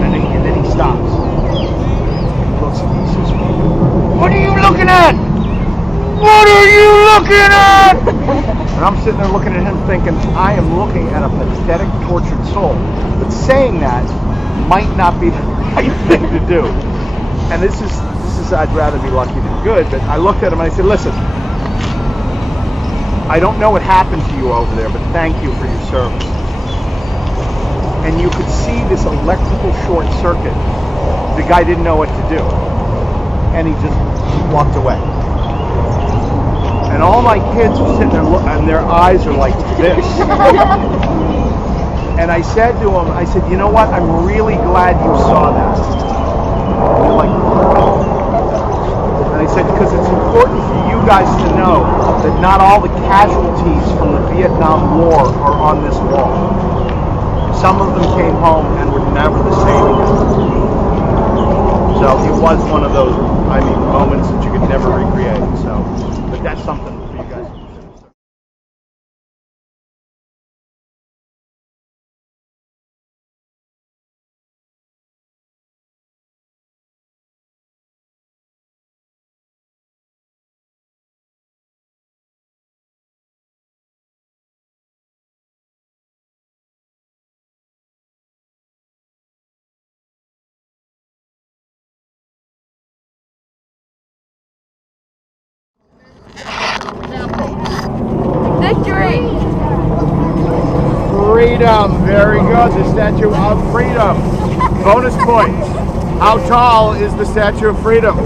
And then he stops. He looks at me, he says, "What are you looking at? What are you looking at?" And I'm sitting there looking at him thinking, I am looking at a pathetic, tortured soul. But saying that might not be the right thing to do. And this is I'd rather be lucky than good, but I looked at him and I said, "Listen, I don't know what happened to you over there, but thank you for your service." And you could see this electrical short circuit. The guy didn't know what to do. And he just walked away. And all my kids were sitting there and their eyes are like this. And I said to him, "You know what? I'm really glad you saw that." They're like, and I said, "Because it's important for you guys to know that not all the casualties from the Vietnam War are on this wall. Some of them came home and were never the same again." So it was one of those, moments that you could never recreate. So, but that's something for you guys. Victory! Freedom, very good. The Statue of Freedom. Bonus points. How tall is the Statue of Freedom?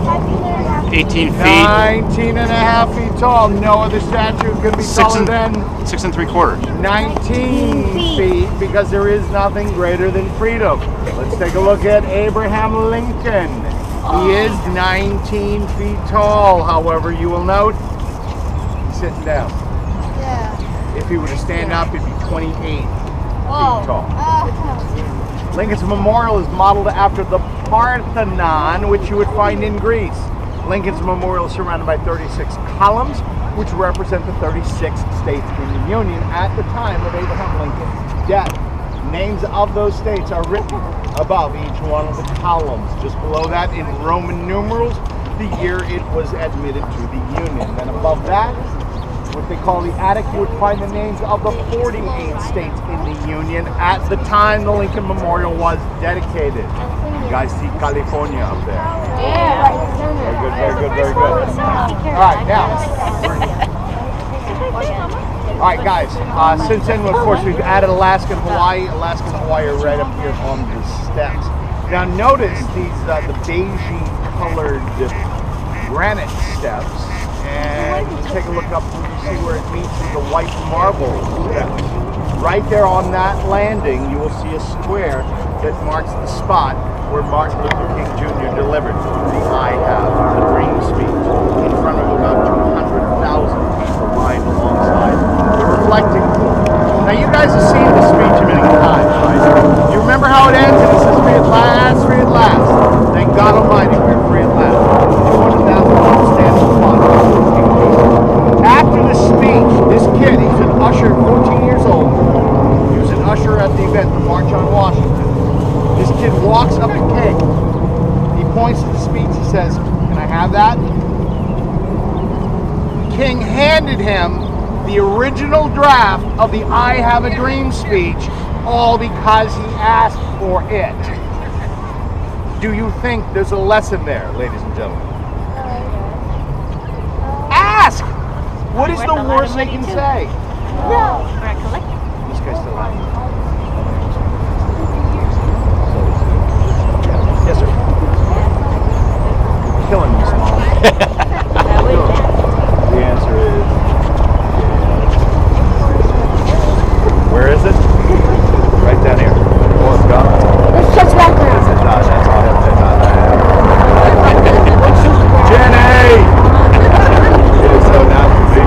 18 feet. 19 and a half feet tall. No other statue is going to be taller than 6 3/4. 19 feet, because there is nothing greater than freedom. Let's take a look at Abraham Lincoln. He is 19 feet tall. However, you will note he's sitting down. Yeah. If he were to stand up, he'd be 28 feet tall. Oh. Lincoln's memorial is modeled after the Parthenon, which you would find in Greece. Lincoln's memorial is surrounded by 36 columns, which represent the 36 states in the Union at the time of Abraham Lincoln's death. Names of those states are written above each one of the columns. Just below that, in Roman numerals, the year it was admitted to the Union. Then above that, what they call the attic, you would find the names of the 48 states in the Union at the time the Lincoln Memorial was dedicated. You guys see California up there. Yeah. Very good, very good, very good. All right, now. All right, guys. Since then, of course, we've added Alaska and Hawaii. Alaska and Hawaii are right up here on the steps. Now, notice these the beige-colored granite steps. And take a look up and you see where it meets with the white marble steps. Right there on that landing, you will see a square that marks the spot where Martin Luther King Jr. delivered the I Have a Dream speech in front of about 200,000 people lined alongside the reflecting pool. Now, you guys have seen the speech a million times. event, the March on Washington. This kid walks up to King. He points to the speech. He says, "Can I have that?" King handed him the original draft of the I Have a Dream speech, all because he asked for it. Do you think there's a lesson there, ladies and gentlemen? Ask! What is the worst they can say? No. This guy's still out. Yes, sir. Killing me, Small. The answer is yes. Where is it? Right down here. Oh, it's gone. Let's touch back around. That's not Jenny! It is so nice to see you.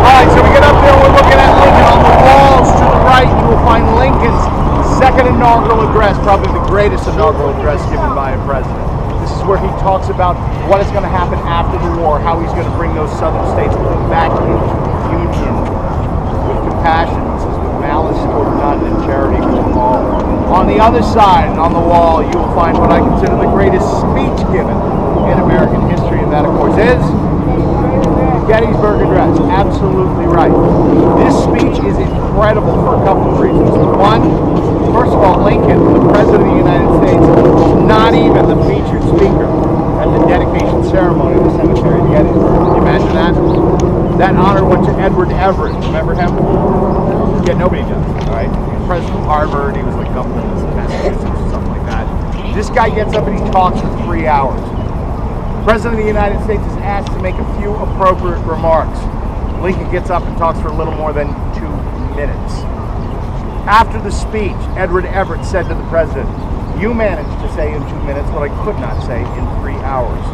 Alright, so we get up there, we're looking at Lincoln. On the walls to the right, you will find Lincoln's second inaugural address, probably the greatest inaugural address given by a president. This is where he talks about what is going to happen after the war, how he's going to bring those southern states back into union with compassion, he says, with malice toward none and charity for all. On the other side, on the wall, you will find what I consider the greatest speech given in American history, and that, of course, is Gettysburg Address. Absolutely right. This speech is incredible for a couple of reasons. One, first of all, Lincoln, the President of the United States, was not even the featured speaker at the dedication ceremony of the Cemetery of Gettysburg. Can you imagine that? That honor went to Edward Everett. Remember him? Yeah, nobody does. All right. He was president of Harvard. He was the governor of Massachusetts or something like that. This guy gets up and he talks for 3 hours. The President of the United States is asked to make a few appropriate remarks. Lincoln gets up and talks for a little more than 2 minutes. After the speech, Edward Everett said to the president, "You managed to say in 2 minutes what I could not say in 3 hours."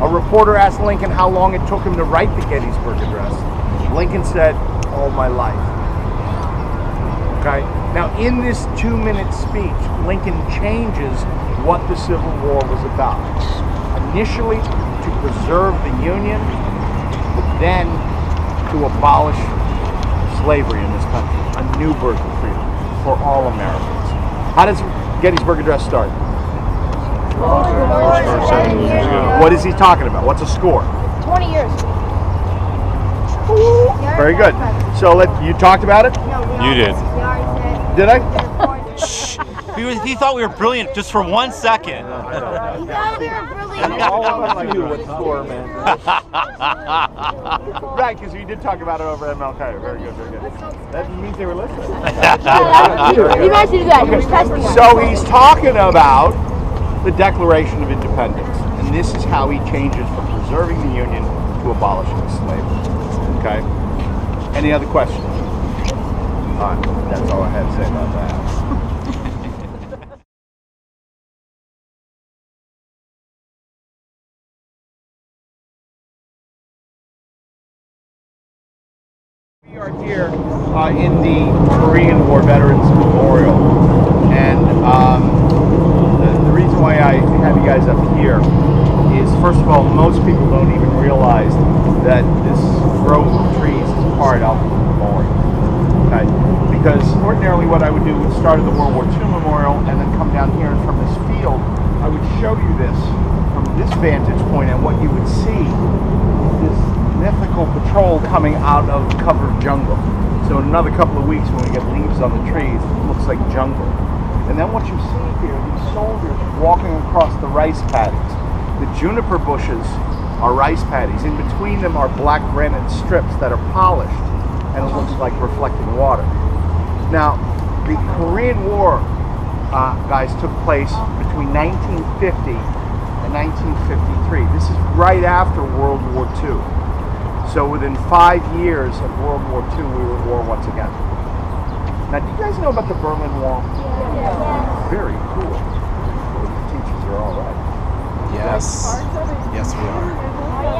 A reporter asked Lincoln how long it took him to write the Gettysburg Address. Lincoln said, "All my life." Okay? Now, in this 2-minute speech, Lincoln changes what the Civil War was about. Initially, to preserve the Union, but then to abolish slavery in this country. A new birth of freedom for all Americans. How does Gettysburg Address start? What is he talking about? What's a score? 20 years. Very good. So you talked about it? You did. Did I? Shh. He thought we were brilliant just for 1 second. You thought we were brilliant. All about you with score, man. Right, because you did talk about it over at MLK. Very good, very good. That means they were listening. You guys do that. You're testing us. So he's talking about the Declaration of Independence, and this is how he changes from preserving the Union to abolishing slavery. Okay? Any other questions? All right, that's all I had to say about that. We are here in the Korean War Veterans Memorial, and the reason why I have you guys up here is, first of all, most people don't even realize that this grove of trees is part of the memorial. Okay? Because ordinarily what I would do would start at the World War II Memorial and then come down here, and from this field I would show you this from this vantage point, and what you would see is mythical patrol coming out of covered jungle. So in another couple of weeks, when we get leaves on the trees, it looks like jungle. And then what you see here, these soldiers walking across the rice paddies. The juniper bushes are rice paddies. In between them are black granite strips that are polished, and it looks like reflecting water. Now, the Korean War, guys, took place between 1950 and 1953. This is right after World War II. So within 5 years of World War II, we were at war once again. Now, do you guys know about the Berlin Wall? Yeah. Very cool. The teachers are all right. Yes. Yes, we are.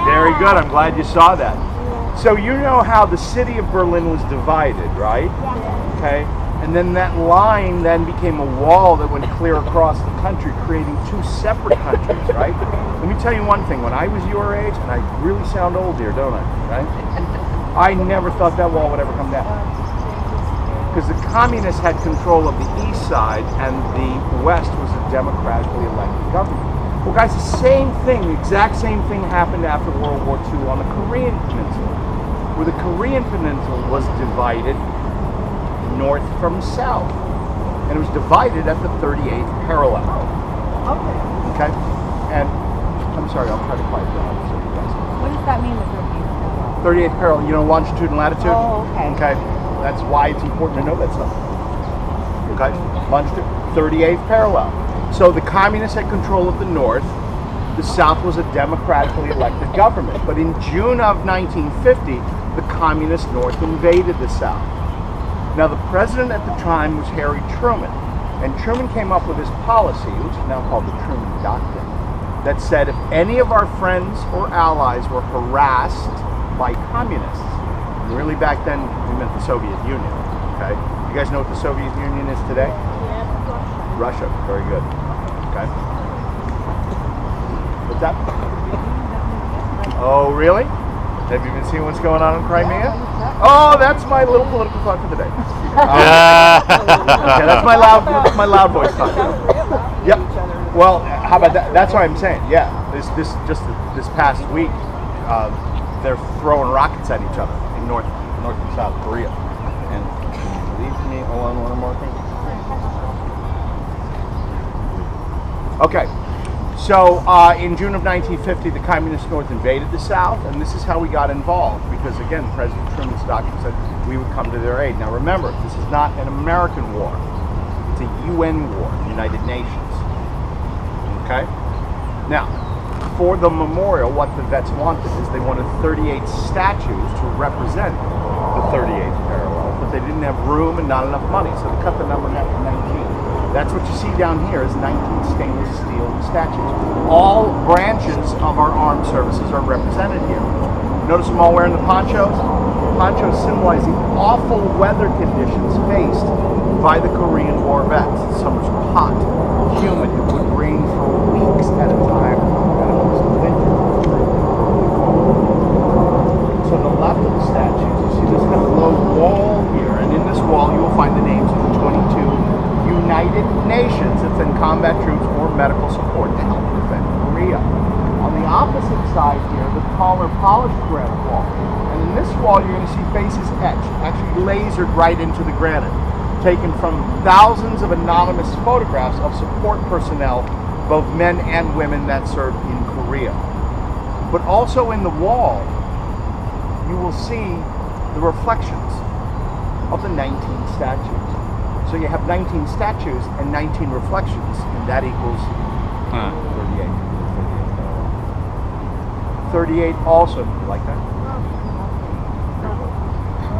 Very good. I'm glad you saw that. So you know how the city of Berlin was divided, right? Okay. And then that line then became a wall that went clear across the country, creating two separate countries, right? Let me tell you one thing. When I was your age, and I really sound old here, don't I? Right? I never thought that wall would ever come down. Because the communists had control of the east side, and the west was a democratically elected government. Well, guys, the same thing, the exact same thing happened after World War II on the Korean Peninsula, where the Korean Peninsula was divided north from south, and it was divided at the 38th parallel. Okay. And I'm sorry, I'll try to quiet down so you guys. What does that mean, the 38th parallel, you know, longitude and latitude? Oh, okay. Okay. That's why it's important to know that stuff. Okay. Longitude, 38th parallel. So the communists had control of the north. The south was a democratically elected government. But in June of 1950, the communist north invaded the south. Now, the president at the time was Harry Truman. And Truman came up with this policy, which is now called the Truman Doctrine, that said if any of our friends or allies were harassed by communists, and really back then we meant the Soviet Union, okay? You guys know what the Soviet Union is today? Russia, very good, okay? What's that? Oh, really? Have you been seeing what's going on in Crimea? Oh, that's my little political thought for the day. Okay, that's my loud voice thought. Yep. Well, how about that? That's what I'm saying. Yeah, this past week, they're throwing rockets at each other in North and South Korea. And can you believe me? Hold on, one more thing. Okay. So in June of 1950, the Communist North invaded the South, and this is how we got involved. Because again, President Truman's doctrine said we would come to their aid. Now remember, this is not an American war; it's a UN war, United Nations. Okay. Now, for the memorial, what the vets wanted is they wanted 38 statues to represent the 38th parallel, but they didn't have room and not enough money, so they cut the number down to 19. That's what you see down here is 19 stainless steel statues. All branches of our armed services are represented here. Notice them all wearing the ponchos? Ponchos symbolize the awful weather conditions faced by the Korean War vets. Summers were hot, humid, it would rain for weeks at a time, and it was winter. To the left of the statues, you see this kind of low wall here, and in this wall you will find the names of the 22 United Nations that send combat troops or medical support to help defend Korea. On the opposite side here, the taller polished granite wall. And in this wall, you're going to see faces etched, actually lasered right into the granite, taken from thousands of anonymous photographs of support personnel, both men and women that served in Korea. But also in the wall, you will see the reflections of the 19 statues. So you have 19 statues and 19 reflections, and that equals 38. 38 also, you like that?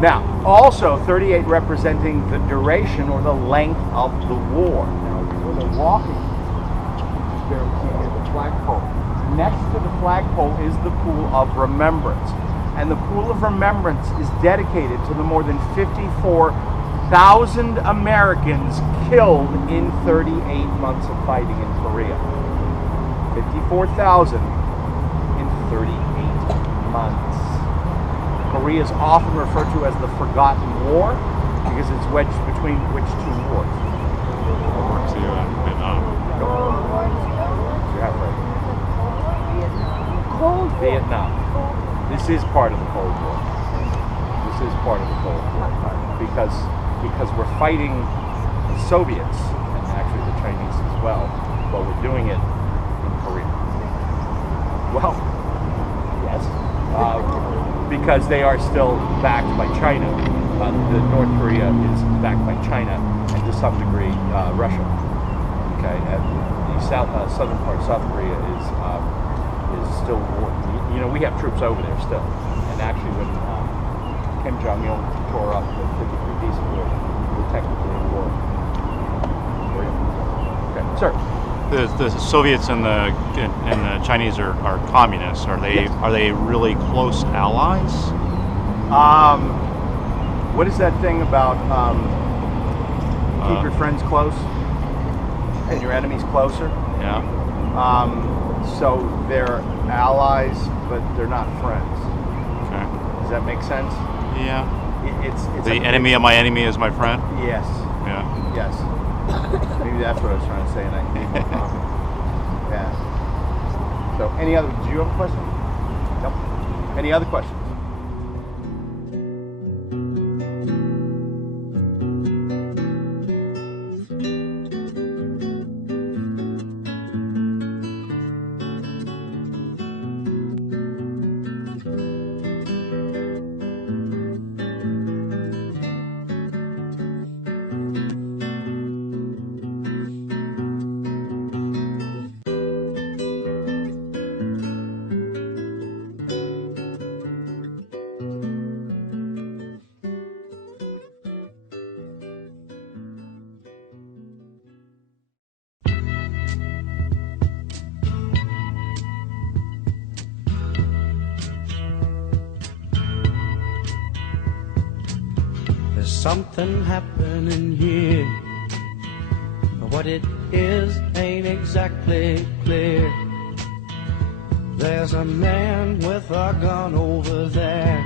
Now, also 38 representing the duration or the length of the war. Now, when they're walking, there is the flagpole. Next to the flagpole is the Pool of Remembrance. And the Pool of Remembrance is dedicated to the more than 54,000 Americans killed in 38 months of fighting in Korea. 54,000 in 38 months. Korea is often referred to as the Forgotten War because it's wedged between which two wars? World War II and Vietnam. You're half right. Vietnam. This is part of the Cold War. This is part of the Cold War because we're fighting the Soviets and actually the Chinese as well, but we're doing it in Korea. Well, yes, because they are still backed by China. The North Korea is backed by China and to some degree Russia. Okay, and the southern part of South Korea is still war. You know, we have troops over there still, and actually when Kim Jong-il tore up the 53 peace accord, we're technically in war. Okay, sir. The Soviets and the Chinese are communists. Are they really close allies? What is that thing about keep your friends close and your enemies closer. Yeah. So they're allies, but they're not friends. Okay. Does that make sense? Yeah. It's The enemy of my enemy is my friend. Yes. Yeah. Yes. Maybe that's what I was trying to say, and I need more comment. Yeah. So, any other? Did you have a question? Nope. Any other questions? There's something happening here, but what it is ain't exactly clear. There's a man with a gun over there,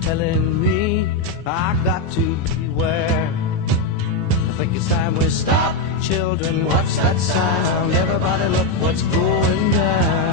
telling me I got to beware. I think it's time we stop, children, watch that sound. Everybody look what's going down.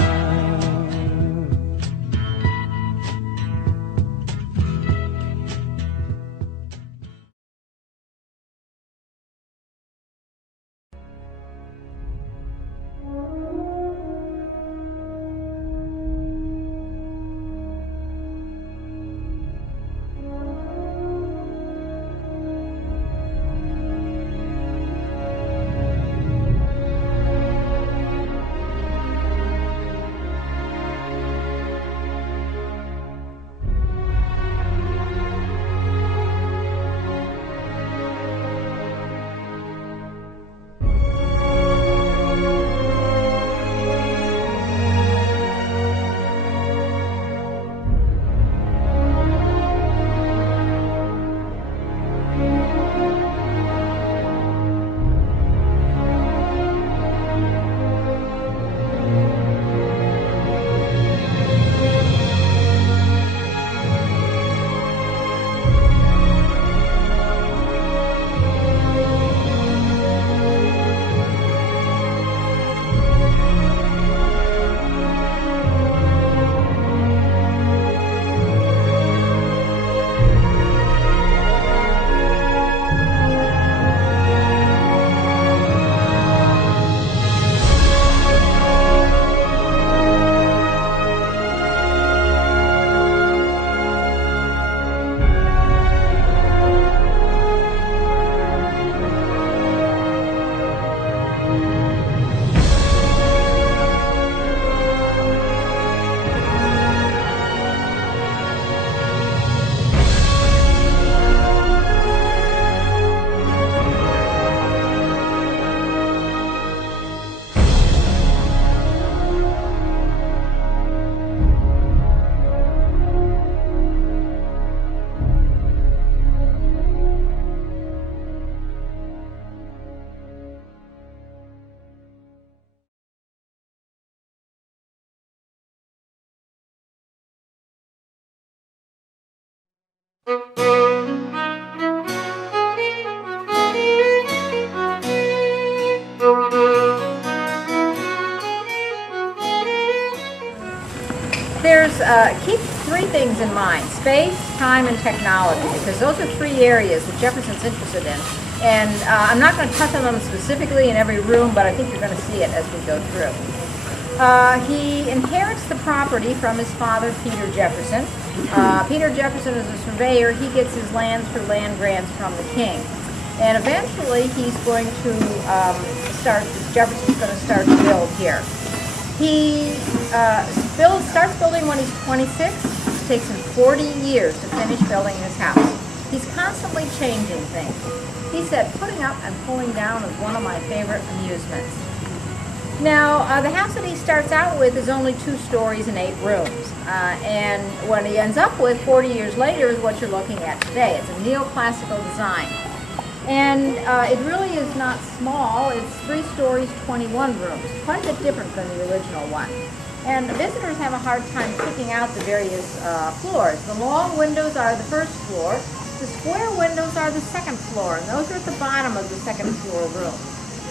Keep three things in mind: space, time, and technology, because those are three areas that Jefferson's interested in. And I'm not going to touch on them specifically in every room, but I think you're going to see it as we go through. He inherits the property from his father, Peter Jefferson. Peter Jefferson is a surveyor. He gets his lands through land grants from the king. And eventually he's going to Jefferson's going to start to build here. He starts building when he's 26. It takes him 40 years to finish building this house. He's constantly changing things. He said, putting up and pulling down is one of my favorite amusements. Now, the house that he starts out with is only 2 stories and 8 rooms. And what he ends up with 40 years later is what you're looking at today. It's a neoclassical design. And it really is not small. It's 3 stories, 21 rooms, quite a bit different than the original one. And visitors have a hard time picking out the various floors. The long windows are the first floor. The square windows are the second floor, and those are at the bottom of the second floor room.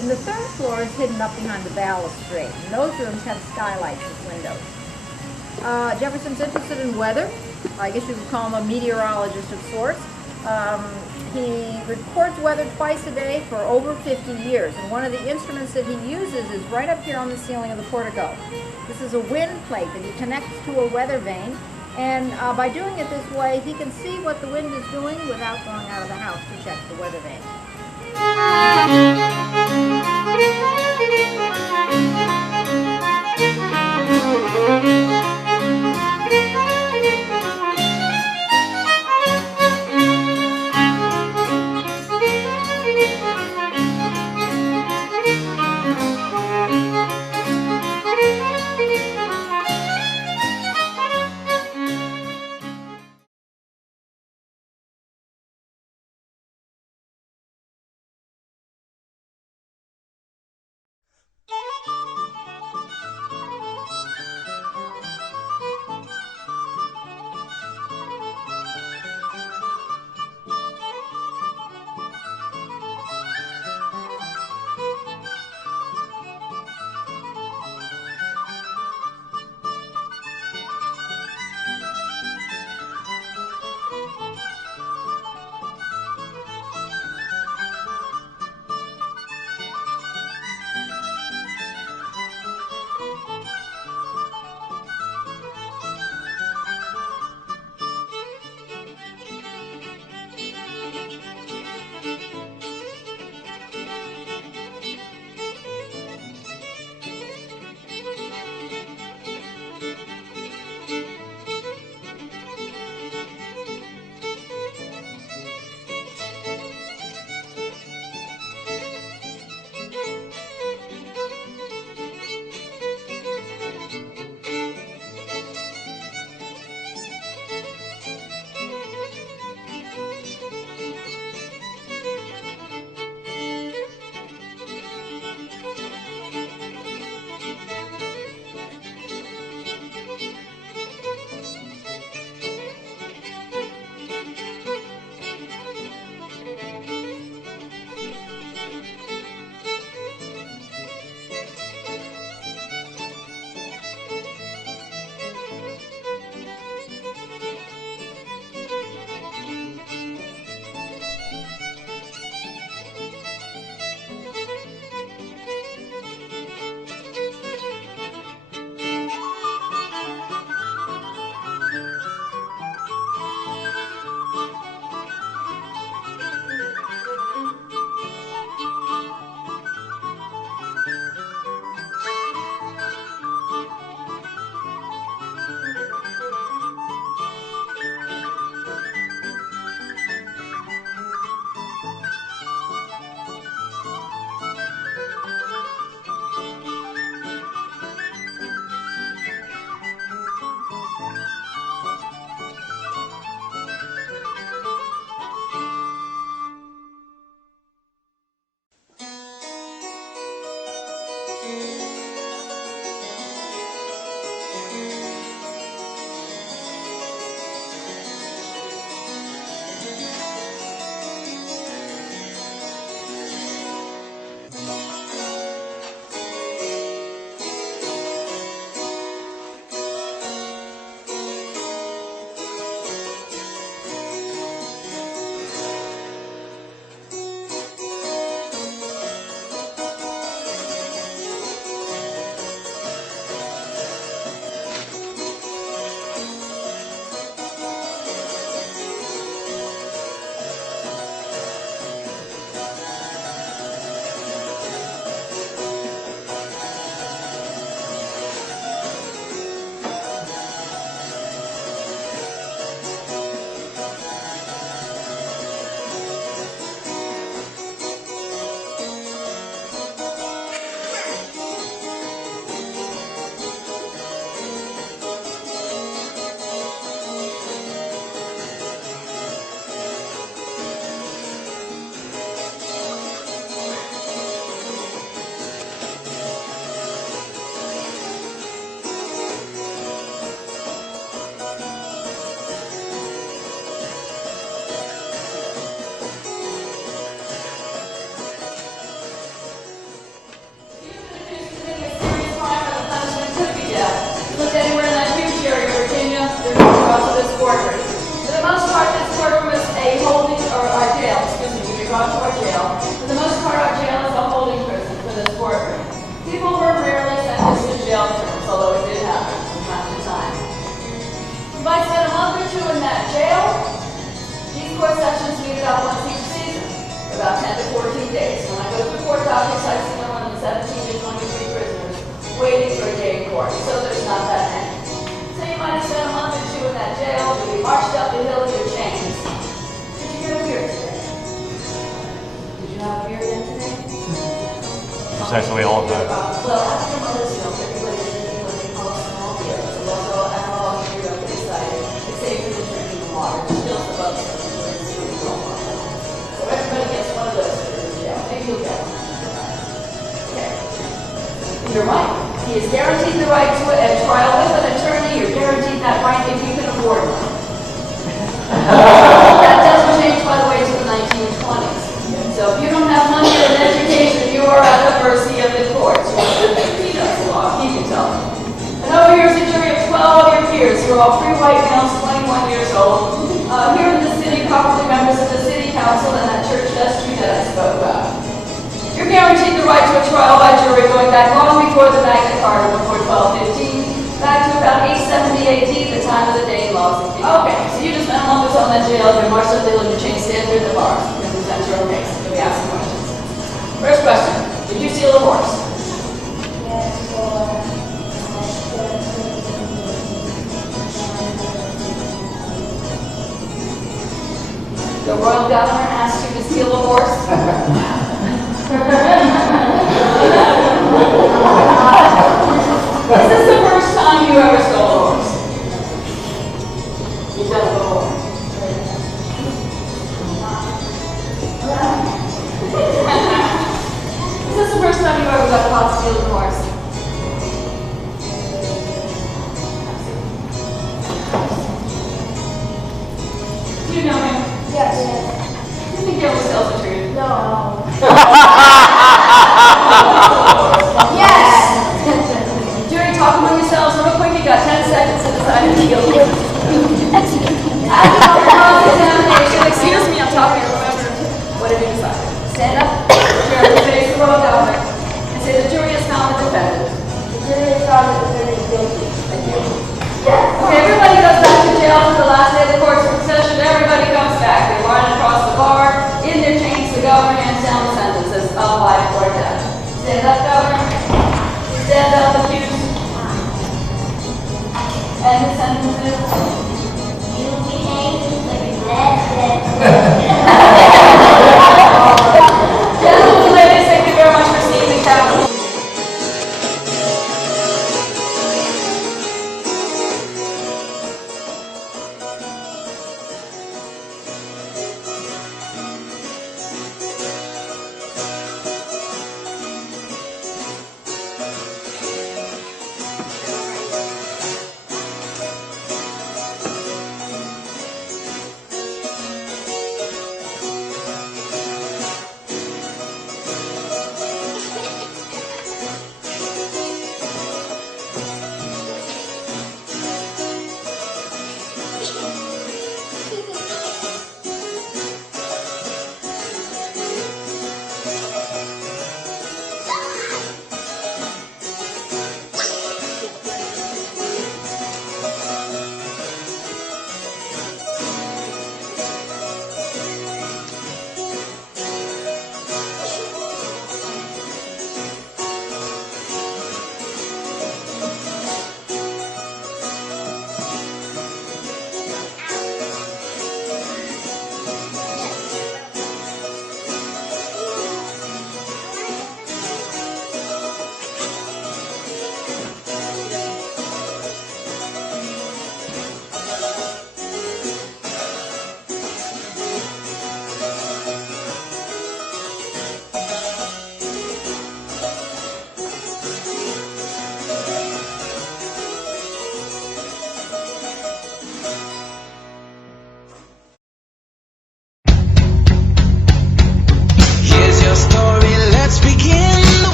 And the third floor is hidden up behind the balustrade, and those rooms have skylights as windows. Jefferson's interested in weather. I guess you could call him a meteorologist of sorts. He records weather twice a day for over 50 years, and one of the instruments that he uses is right up here on the ceiling of the portico. This is a wind plate that he connects to a weather vane, and by doing it this way, he can see what the wind is doing without going out of the house to check the weather vane. this courtroom. For the most part, this courtroom is a holding, or our jail, excuse me, we brought to our jail. For the most part, our jail is a holding prison for this courtroom. People were rarely sentenced to jail terms, although it did happen from time to time. You might spend a month or two in that jail. These court sessions meet about once each season, for about 10 to 14 days. When I go through court dockets, I see no more than 17 to 23 prisoners waiting for a day in court, so there's not that many. So you might have spent a month or two in that jail, you'll be marched up the hill in your chains. Did you get a beard today? Did you have a beard in today? Essentially all of that. Well, after Mother's Milk, everybody is drinking what they call small beer. It's a local alcoholic beer up inside it. It's safer than drinking the water. It kills the bugs. So everybody gets one of those for the jail. Maybe you'll get one. Okay. You're right. He is guaranteed the right to a trial with an attorney. You're guaranteed that right if you can afford one. That doesn't change, by the way, to the 1920s. So if you don't have money or an education, you are at the mercy of the courts. He knows the law. He can tell you. And over here is a jury of 12 of your peers who are all free white males, 21 years old. Here in the city, probably members of the city council and that church vestry that I spoke about. You're guaranteed the right to a trial by jury going back long before the Magna Carta, before 1215, back to about 870 AD, the time of the Dane laws. Okay, so you just spent a month or so in that jail, you're marched up the hill in your chain, stand through the bars. You can present your own case. Let me ask some questions. First question, did you steal a horse? The royal governor asked you to steal a horse? Is this the first time you ever stole a horse? You've done it before. Is this the first time you ever got caught stealing a horse? Do you know him? Yes. Do you think he ever sells a tree? No. Yes! Jury, talk among yourselves real quick. You got 10 seconds to decide if you're guilty. After the cross-examination, excuse me, I'm talking to remember. What did you decide? Stand up, chair, face the royal governor, and say the jury has found the defendant. The jury has found the defendant guilty. Thank you. Yes. Okay, everybody goes back to jail for the last day of the court's session. Everybody comes back. They line across the bar, in their chains. The governor hands down the sentences of life or death. Stand up, governor. Stand up, accused. And the sentences. You will be hanged like a dead. Gentlemen, ladies, thank you very much for seeing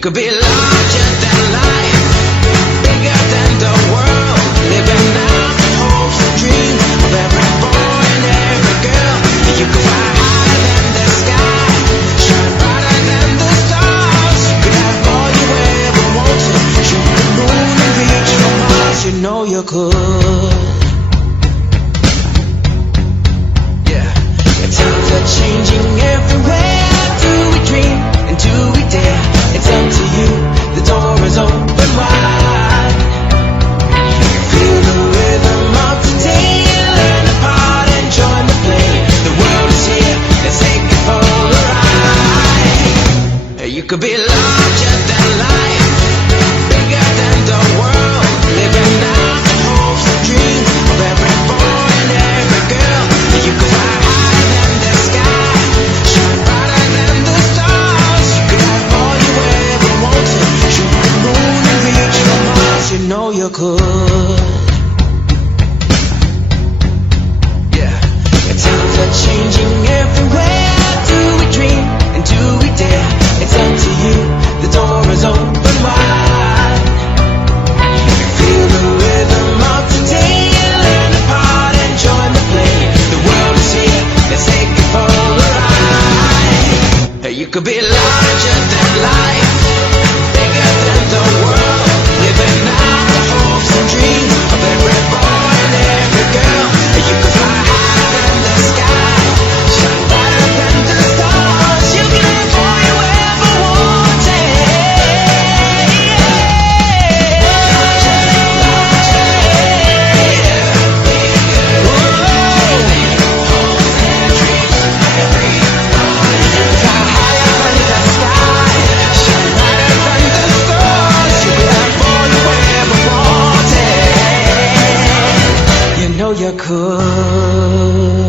could be larger than life, bigger than the world, living out the hopes and dreams of every boy and every girl. You could fly higher than the sky, shine brighter than the stars. You could have all you ever wanted, shoot the moon and reach for Mars. You know you could. Times are changing everywhere. Do we dream and do we dare? It's up to you. The door is open wide. Feel the rhythm of today. Learn a part and join the play. The world is here. Let's take it for a ride. You could be larger than life, bigger than the world, living out the hopes and dreams of every boy and every girl. You could fly higher than the sky, shine brighter than the stars. You could have all you ever wanted, shoot the moon and reach for Mars. You know you could. Yeah, times are changing everywhere. Do we dream and do we dare? It's up to you. The door is open wide. Feel the rhythm of today. Learn a part and join the play. The world is here. Let's take it for a ride. You could be larger than life, bigger than the world, living out the hopes and dreams of every boy and every girl. You could fly higher than the sky, shine brighter than the stars. You can have all you ever wanted. You know you could.